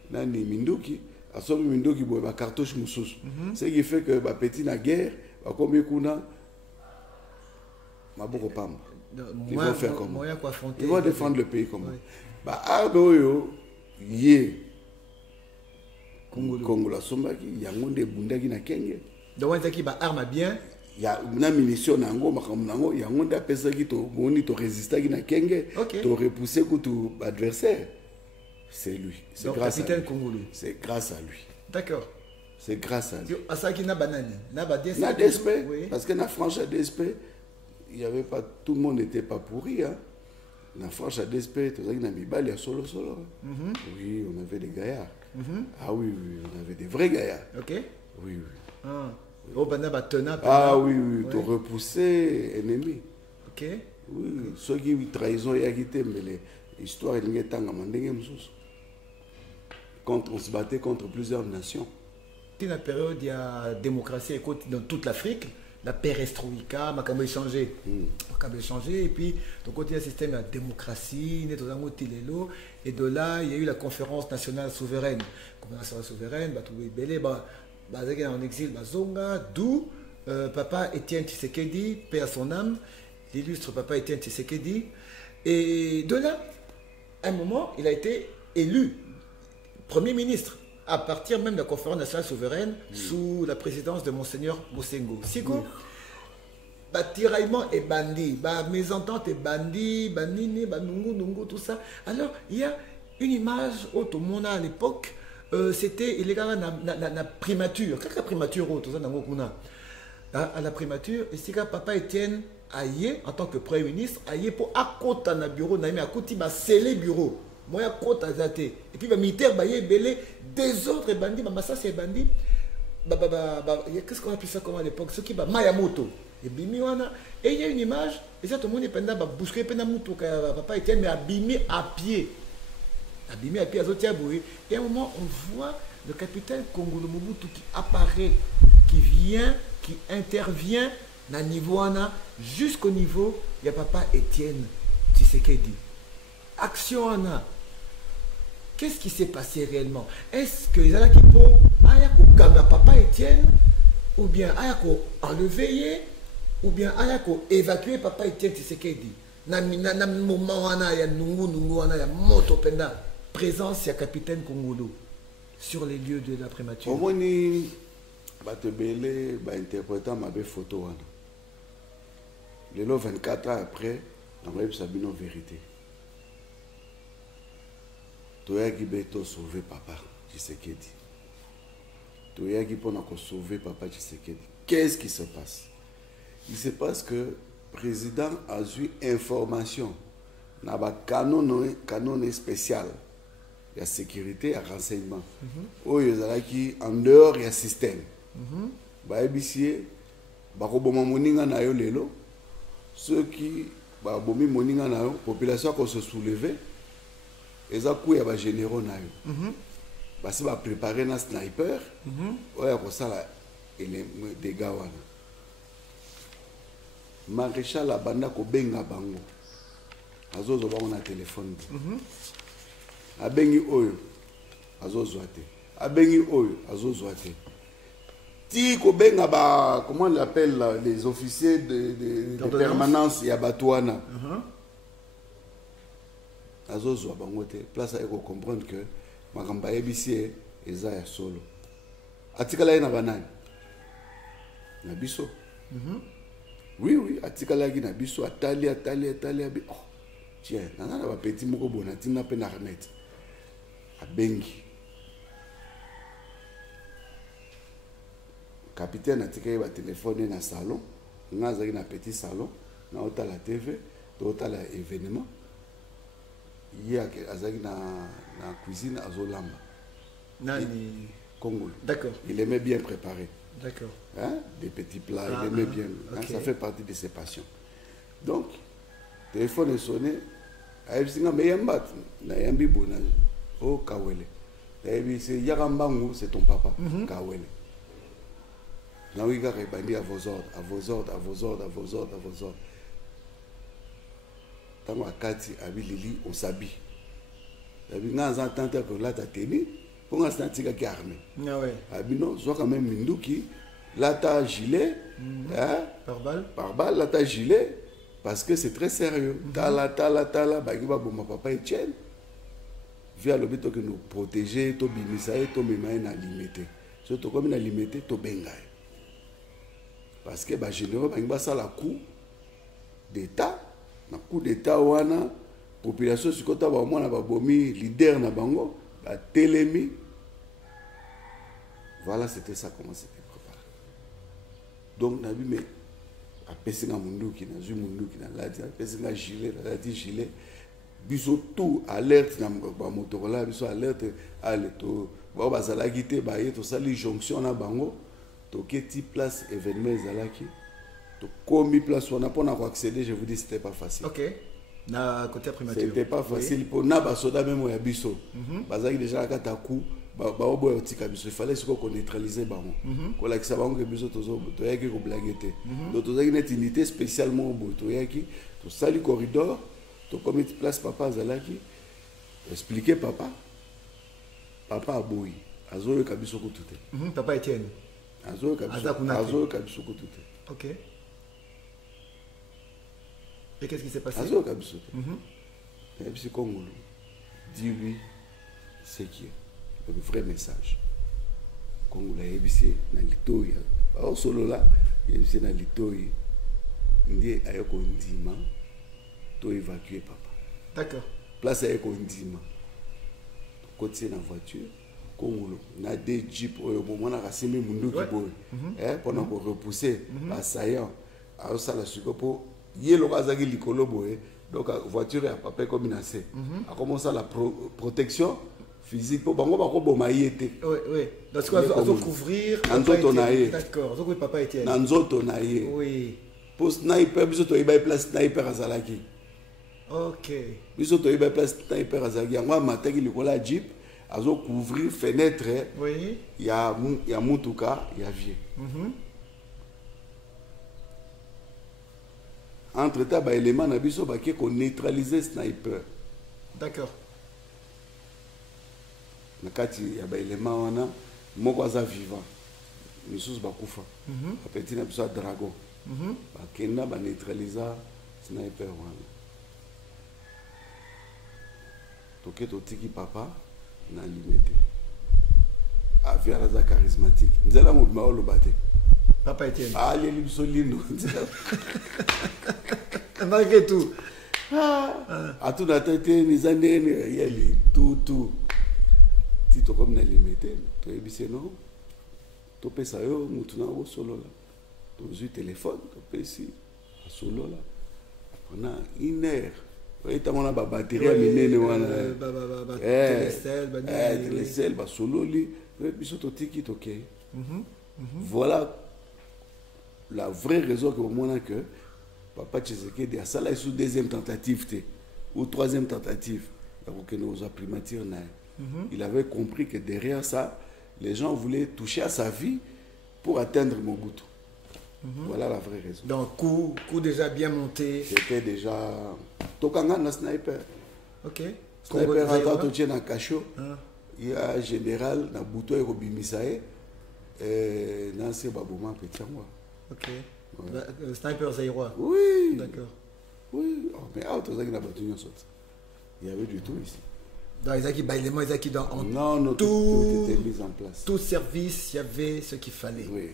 nani minduki, asomi minduki, cartouche moussous. Ce qui fait que, petit na guerre, comme kuna, maboko pamba. Ils vont faire comment? Ils vont défendre le pays comment? Ardo yé Congo sombaki yangonde bundaki na kenge. Donc on dit arme bien. Il y a une munition nango makamnango yangonde apesaki to boni to résistaki na kenge to repousser tout adversaire. C'est lui. C'est grâce à lui. C'est grâce à lui. D'accord. C'est grâce à lui. Asaki na banani, na DSP, parce que na franche à DSP, il y avait pas, tout le monde n'était pas pourri. Hein. Na franche à DSP, tout ça, il y a solo. Oui, on avait des gaillards. Ah oui, on avait des vrais gaillards. Ok. Oui. Oui, tu repoussé ennemi. Ok. Oui, ceux qui trahison et agité, mais l'histoire est une quand on se battait contre plusieurs nations. Dans la période, il y a démocratie dans toute l'Afrique. La perestroïka, Makambo changé. Et puis, donc, il y a un système de démocratie, et de là, il y a eu la conférence nationale souveraine. La conférence nationale souveraine, en exil, d'où Papa Étienne Tshisekedi, paix à son âme, l'illustre Papa Étienne Tshisekedi. Et de là, à un moment, il a été élu Premier ministre. À partir même de la conférence nationale souveraine, sous la présidence de Monseigneur Mosengo. Siko, tiraillement est bandit, mésentente est bandit, banini, nungu, tout ça. Alors, il y a une image au monde à l'époque, c'était la primature. Qu'est-ce que la primature à la primature, et c'est que Papa Étienne Aye, en tant que Premier ministre, Aye pour accoter dans le bureau, à côté de scellé bureau. Moi, et puis, les militaires, des autres bandits, ça c'est bandits. Qu'est-ce qu'on appelle ça comment à l'époque? Ce qui va Mayamoto. Et il y a une image, et ça tout le monde est pendant bousquer Papa Étienne, mais abîmé à pied. Abîmé à pied à Zotiaboué. Et à un moment, on voit le capitaine Kongolo Mobutu qui apparaît, qui vient, qui intervient dans le niveau jusqu'au niveau, il y a Papa Étienne Tshisekedi. Action Anna. Qu'est-ce qui s'est passé réellement? Est-ce que les gens qui peuvent Papa Étienne, ou bien enlever, ou bien évacuer Papa Étienne Tshisekedi? Na moment il y a il y a moto penda présence il capitaine Kongolo sur les lieux de la primature. Au moins batebele interprétant ma photo le 24 ans après, on a eu sa vérité. Toya Gibeto sauvé papa Tshisekedi. toyaki pour sauver Papa Tshisekedi. Qu'est-ce qui se passe? Il se passe que le président a eu information dans un canon spécial. Il y a sécurité, il y a renseignement. Qui en dehors, il y a système. Ceux qui la population qui se soulever, ils ont des généraux. Ils ont préparé un sniper. Ils ont fait des dégâts. Maréchal Abanda ko benga bango. Azozo bango na téléphone. Abengi oyo azozo ate. Abengi oyo azozo ate. Ti ko benga ba comment on l'appelle les officiers de permanence ya Batouana. Azozo bango te. Place à comprendre que makamba ebisi eza ya solo. Atikala na banani. Na biso. Oui, atikala ki na biso atali. Oh, tiens, nana na petit moko bona tina pe na remettre. Abengi. Capitaine atikala ba téléphoner na salon, ngazaki na petit salon, na ota la TV, to ota la événement. Hier azaki na cuisine azolamba. Nani Congolais. D'accord. Il aimait bien préparer. D'accord. Hein? Des petits plats, il aimait bien. Okay. Hein? Ça fait partie de ses passions. Donc, le téléphone est sonné. Oh, Kawele. C'est ton papa, Kawele. Naouiga répondit à vos ordres, à vos ordres, à vos ordres, à vos ordres, à vos ordres. Tant à Kati, à Lili, on s'habille. Il y a un temps que là, tu as tenu. Pour l'instant, tu as armé. Ah ouais. Non, soit quand même Minduki, là, tu as gilet. Par balle, là, tu as gilet. Parce que c'est très sérieux. Tala, bagiba, bon, ma papa Etienne. Via le but que nous protéger, to bimisaye, to memaye na limité. Surtout comme na limité, to bengaye. Parce que, bah, généraux, bagiba, ça la coup d'État. Na coup d'État, wana, population, si kota, bah, moi, na babomi, leader na bango, bah, télémi. Voilà, c'était ça, comment c'était préparé. Donc, Nabi, mais, à Pessinga Munduki, na Zu Munduki, na Ladi, à Pessinga Gilet, na Ladi Gilet, biso tout alerte, na Motorola, biso alerte, allez, to, ba bazalaki te, ba ye, to sali jonction na bango, to keti place événement ezalaki, to komi place, on a pas accéder, je vous dis, c'était pas facile. Ok. Na côté primature. C'était pas facile, pour na basoda même ya biso, bazaki déjà la kataku. Il fallait qu'on neutralise bango. Qu'on l'accès bango que biso to yaki ko blagueté. Donc to zaki net unité spécialement au to yaki to sali corridor to comme place papa zalaki expliquer papa aboyi azoyo kabiso ko tuté. Papa Etienne. Azoyo kabiso ko tuté. OK. Et qu'est-ce qui s'est passé? Azoyo kabiso. Et puis Congolo. Dis-lui ce qui est le vrai message. Congo la ABC na litoya. Ba solo la ABC na litoya. Ndie ayoko ndima to évacuer papa. D'accord. Place ayoko ndima. Côté na voiture. Congo na des jeep au moment na rasimi mundu ki boy. Pendant qu'on repousser assaillant à ça la suko po yelo bazaki likolo boy. Donc la voiture a papa comme menacé. A commencé la protection physique pour bango bako bomayete. Oui. Donc quoi faut couvrir. Nzoto na ye. D'accord. Donc papa Etienne. Nzoto na ye. Oui. Pour sniper biso to iba place sniper azalaki. OK. Biso to iba place sniper azalaki. Ngwa mataki likola jeep azo couvrir fenêtre. Oui. Il y a mutuka, il y a vie. Entre temps ba élément na biso ba ki ko neutraliser sniper. D'accord. Nakati ya ba élément wana moko aza vivant misusu bakufa apeti na biso dragon bakenda ba neutraliser sniper wana toke totiki papa na limité aviara za charismatique nzela mobima oloba te Papa Etienne aleli biso lindo malgré tout atuna tete nizandene yeli tout si tu comme na limité tu es non topesa yo mutu na osolola tozwi téléphone topesi asolola pendant 1 heure oyetango na babatterie ya minene wana telesel basololi biso totiki tokei. Voilà la vraie raison que omona que Papa Tshisekedi asala sous deuxième tentative ou troisième tentative il avait compris que derrière ça les gens voulaient toucher à sa vie pour atteindre Mobutu. Voilà la vraie raison. Donc coup déjà bien monté. C'était déjà tokanga na sniper. OK. Sniper ata totie na kasho. Il y a général na buto e kobimisae na se baboma petangwa. OK. Ouais. Sniper zaïrois. Oui. D'accord. Oui, oh, mais autre ça qui n'a pas tenu sorte. Il y avait du tout ici. Dans les acquis baillements, les acquis dans non, tout était mis en place. Tout service, il y avait ce qu'il fallait. Oui.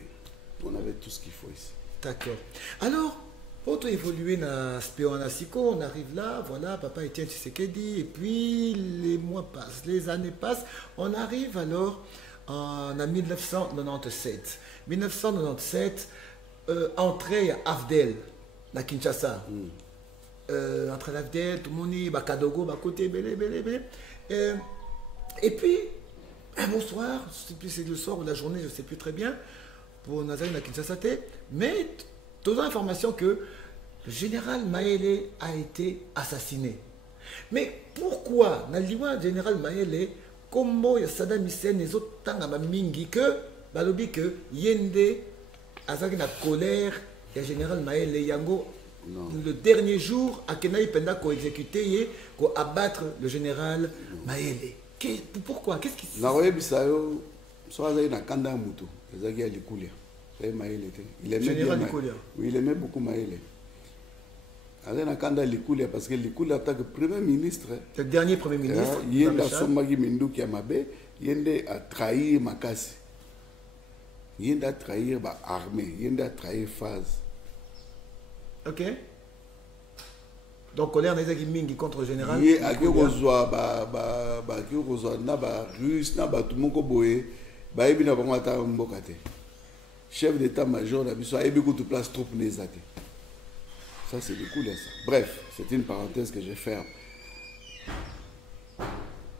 On avait tout ce qu'il faut ici. D'accord. Alors, pour évoluer dans Spéonasico, on arrive là, voilà, Papa Etienne Tshisekedi, et puis les mois passent, les années passent, on arrive alors en 1997. 1997, entrée à Afdel, à Kinshasa. Entrée à Afdel, tout le monde dit, Kadogo, côté, belé. Et puis, un bon soir, je ne sais plus si c'est le soir ou la journée, je ne sais plus très bien, pour Nazaré à Kinshasa, mais toute l'information que le général Maele a été assassiné. Mais pourquoi le général Maele, comme Saddam Hussein, les autres temps mingi que balobi que Yende azaki na colère, le général Maele Yango le dernier jour à Kenaï Penda ko exécuter ko abattre le général Maele. Pourquoi? Qu'est-ce qui se passe? Il aimait oui, il aimait beaucoup Maele. Parce que Likulia en tant que premier ministre, le dernier premier ministre, il a trahi Makassi. Il a trahi l'armée, il a trahi phase. Ok. Donc, colère n'est mingi contre le général. Il a russe, chef d'état-major, il place trop nezate. Ça, c'est du coup là, ça. Bref, c'est une parenthèse que je vais faire.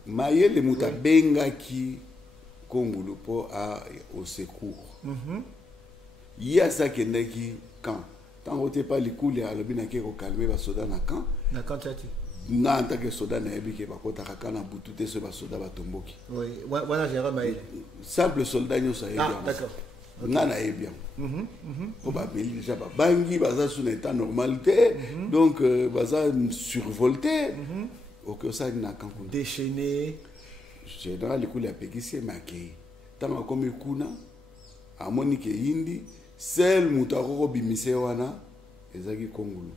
Maye le muta benga ki Kongolo po au secours. Il y a ça qui est qui quand tant que tu pas les coups à l'objet qui est calmé va soda na quand. Na quand tu as na en tant que soda na ebi qui va kota kana butute ce va soda va tomboki. Oui, voilà Gérard Maye. Simple soldat nous ça. Ah, d'accord. Nana est bien. Probablement déjà bangi baza sous état normalité donc baza survolté aucun ça n'a qu'un coup déchaîné général le coup la pékisi maké tant comme kuna à monique indi seul mutako bimise wana ezaki Kongolo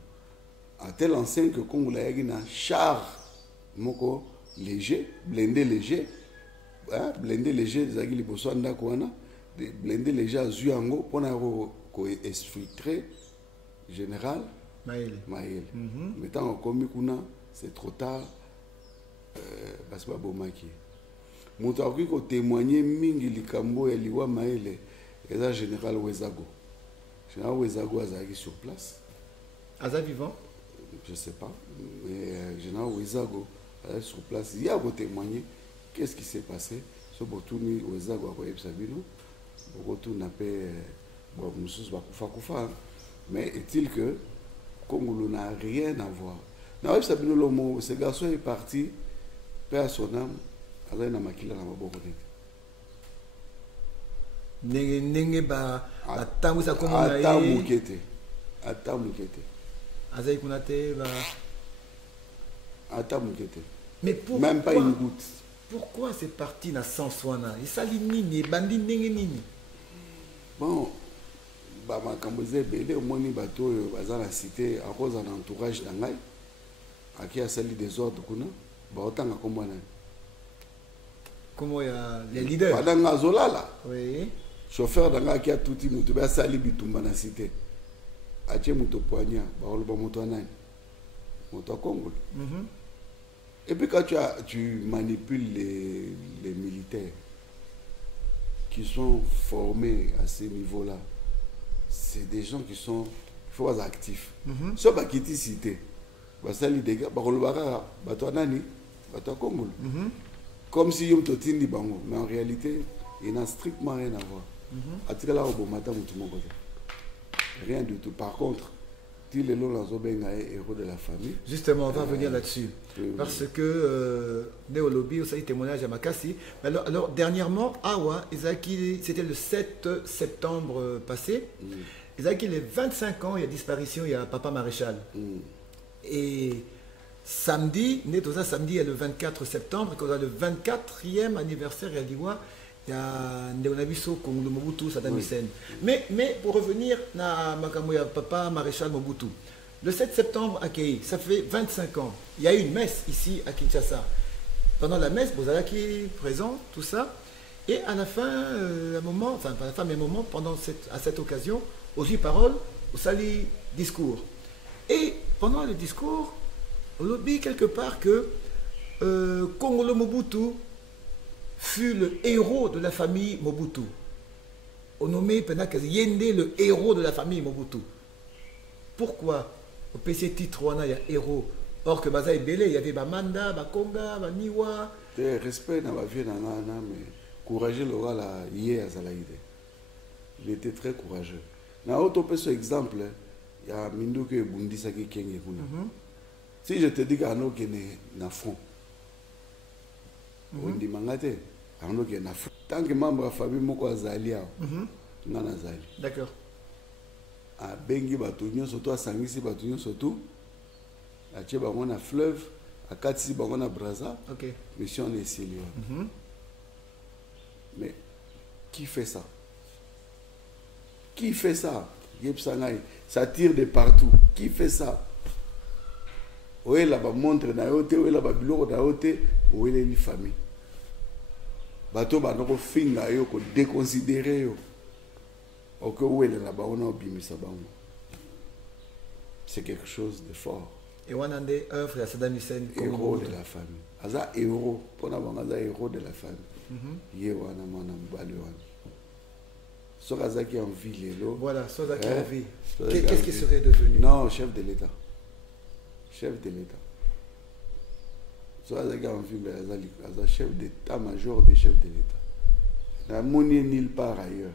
à tel enseigne que Kongolo yaki na char moko léger blindé léger ezaki liboso ndako wana blindé léger à Zuango pour exfiltrer général Maele. Mais tant qu'on kuna c'est trop tard parce que bomaki. Moutaoui ko témoigner mingi likambo ya liwa Maele et là général Wezago. Général Wezago azaki sur place. Aza vivant? Je sais pas, mais général Wezago est sur place. Il y a ko témoigner qu'est-ce qui s'est passé. Ce botuni Wezago a koyeb sabino. Beaucoup n'a pas mais est-il que Kongolo n'a rien à voir. Ce garçon est parti, père à son âme, alors il n'a pas qu'il a Nenge ba atangu sa komo na ye. Ata mukete. Azai kunate ba. Ata mukete. Mais pourquoi? Même pas une goutte. Pourquoi c'est parti na Sanswana? Il sali nini, bandi nenge nini. Bon, ma camboise belé au moins ni bateau baza la cité à cause d'un entourage d'angai à qui a sali des ordres kuna ba otanga kombo na. Comment il y a les leaders? Padanga zolala. Oui. Chauffeur d'anga qui a tout dit mutu ba sali bitumba na cité. Ache muto poignard ba oloba moto nani. Moto Congo. Et puis quand tu manipules les militaires, qui sont formés à ce niveau-là, c'est des gens qui sont, il faut être actifs. Soit pas quitter cité, ça les dégâts, comme si yom totindi bango, mais en réalité, il n'a strictement rien à voir. Rien du tout. Par contre, il est héros de la famille. Justement, on va venir là-dessus. Parce que Néolobi, ça y témoignage à Makassi. Alors, dernièrement, Awa, c'était le 7 septembre passé. Isaki, il est 25 ans, il y a disparition, il y a Papa Maréchal. Et samedi, samedi, il y a le 24 septembre, quand on a le 24e anniversaire, il y a l'Iwa, il y a Ndeonabiso Kongolo Mobutu Saddam Hussein. Mais pour revenir à Makamoya Papa Maréchal Mobutu, le 7 septembre à Kei, ça fait 25 ans. Il y a eu une messe ici à Kinshasa. Pendant la messe, Bozala qui est présent, tout ça. Et à la fin, un moment, enfin pas à la fin, mais un moment, à cette occasion, aux paroles, au sali discours. Et pendant le discours, on oublie quelque part que Kongolo Mobutu fut le héros de la famille Mobutu. On nommait Penakazi Yende le héros de la famille Mobutu. Pourquoi au PC titre il y a héros? Or que Baza Belé, il y avait Bamanda, Bakonga, Baniwa. Respect dans ma vie, mais courageux l'aura la hier à Zalaïde. Il était très courageux. Dans autre exemple, il y a Mindou qui est Bundisa qui est si je te dis qu'il y a un qui est dans le front, on dit Mangate, il y a un qui est dans le front. Tant que membre de la famille, je suis Zali. D'accord. À Bengi, surtout à Sangisi, surtout à Tchèba, on a fleuve, à Katsi, on a Braza. Mission est ici. Mais qui fait ça? Qui fait ça? Ça tire de partout. Qui fait ça? Où est la montre na yote, où est la biloko na yote, où est les familles? Bato banoko finga yo ko déconsidérer yo. Ok, où est la baona obimisa bango? C'est quelque chose de fort. Et on a des œuvres à Saddam Hussein. Héros de la famille. Aza héros. Pour avoir héros de la famille. Yewana mana mbali wana. Soraza qui en vie l'élo. Voilà, Soraza qui en vie. Qu'est-ce qu'il serait devenu? Non, chef de l'État. Chef de l'État. Soraza qui en vie, mais chef d'état-major des chefs de l'État. N'a moni nulle part ailleurs.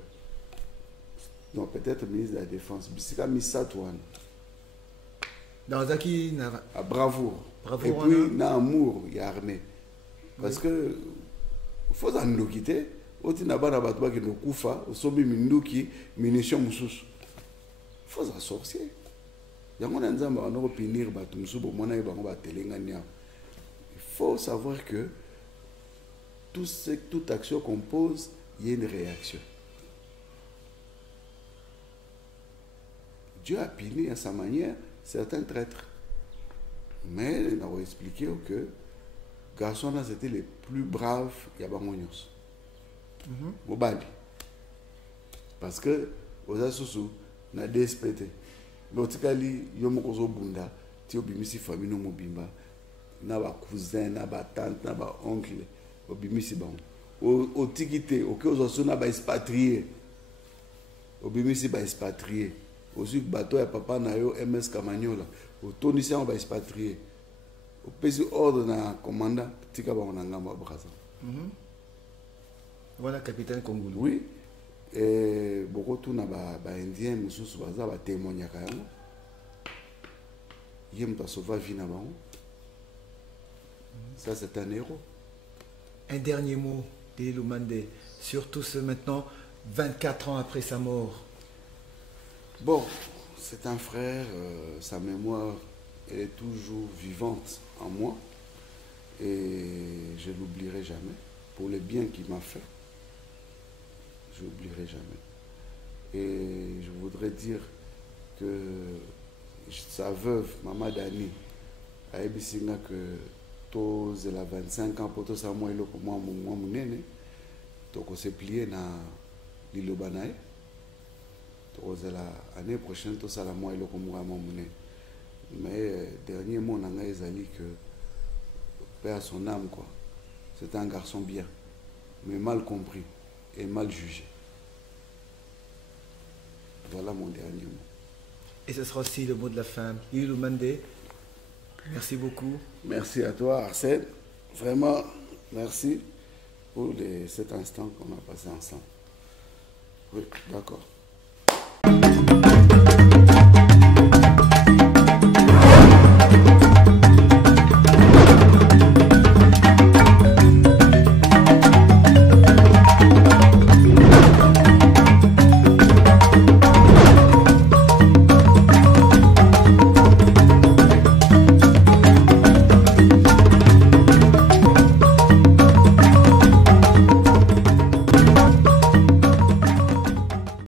Donc peut-être ministre de la Défense. Bisika Misatouane. Dans Zaki, à bravoure. Et puis, dans amour, il y a armée. Parce que, il faut en nous quitter. Oti na bana batwa ki no kufa, osobi minduki, munitions mususu. Il faut en sorcier. Yango na nzamba wana ko pinir batu musubo mona bango ba telenga nya. Il faut savoir que toute action qu'on pose, il y a une réaction. Dieu a puni à sa manière certains traîtres. Mais il a expliqué que garçons là c'était les plus braves Yabamonios. Mobali. Parce que aux associations, on a DSPT. L'autikali, yomokozo bunda, ti obimisi famille no mobimba, na ba cousin, na ba tante, na ba oncle, obimisi bango. Au tikité, au que aux na ba expatrié. Obimisi ba expatrié. Aussi bateau ya papa na yo MS Kamanyola. Au tonisia on ba expatrié. Au pesi ordre na commandant, tika ba on ngamba braza. Voilà, capitaine Kongulu. Oui. Et beaucoup de Indiens, mususu baza ba témoigner quand même. Yem ta sauva vie na bango. Ça c'est un héros. Un dernier mot, Délo Mandé, surtout ce maintenant 24 ans après sa mort. Bon, c'est un frère, sa mémoire elle est toujours vivante en moi et je l'oublierai jamais pour le bien qu'il m'a fait. Je n'oublierai jamais. Et je voudrais dire que sa veuve, Maman Dani, a ébisinga que tous les 25 ans pour tout ça, moi, pour moi, mon nene, donc on s'est plié dans l'île Banaï. Donc l'année prochaine, tout ça, moi, pour moi, mon nene. Mais dernier mot, on a dit que père son âme, quoi. C'était un garçon bien, mais mal compris. et mal jugé. Voilà mon dernier mot. Et ce sera aussi le mot de la fin. Lilou Mandé, merci beaucoup. Merci à toi, Arsène. Vraiment, merci pour cet instant qu'on a passé ensemble. Oui, d'accord.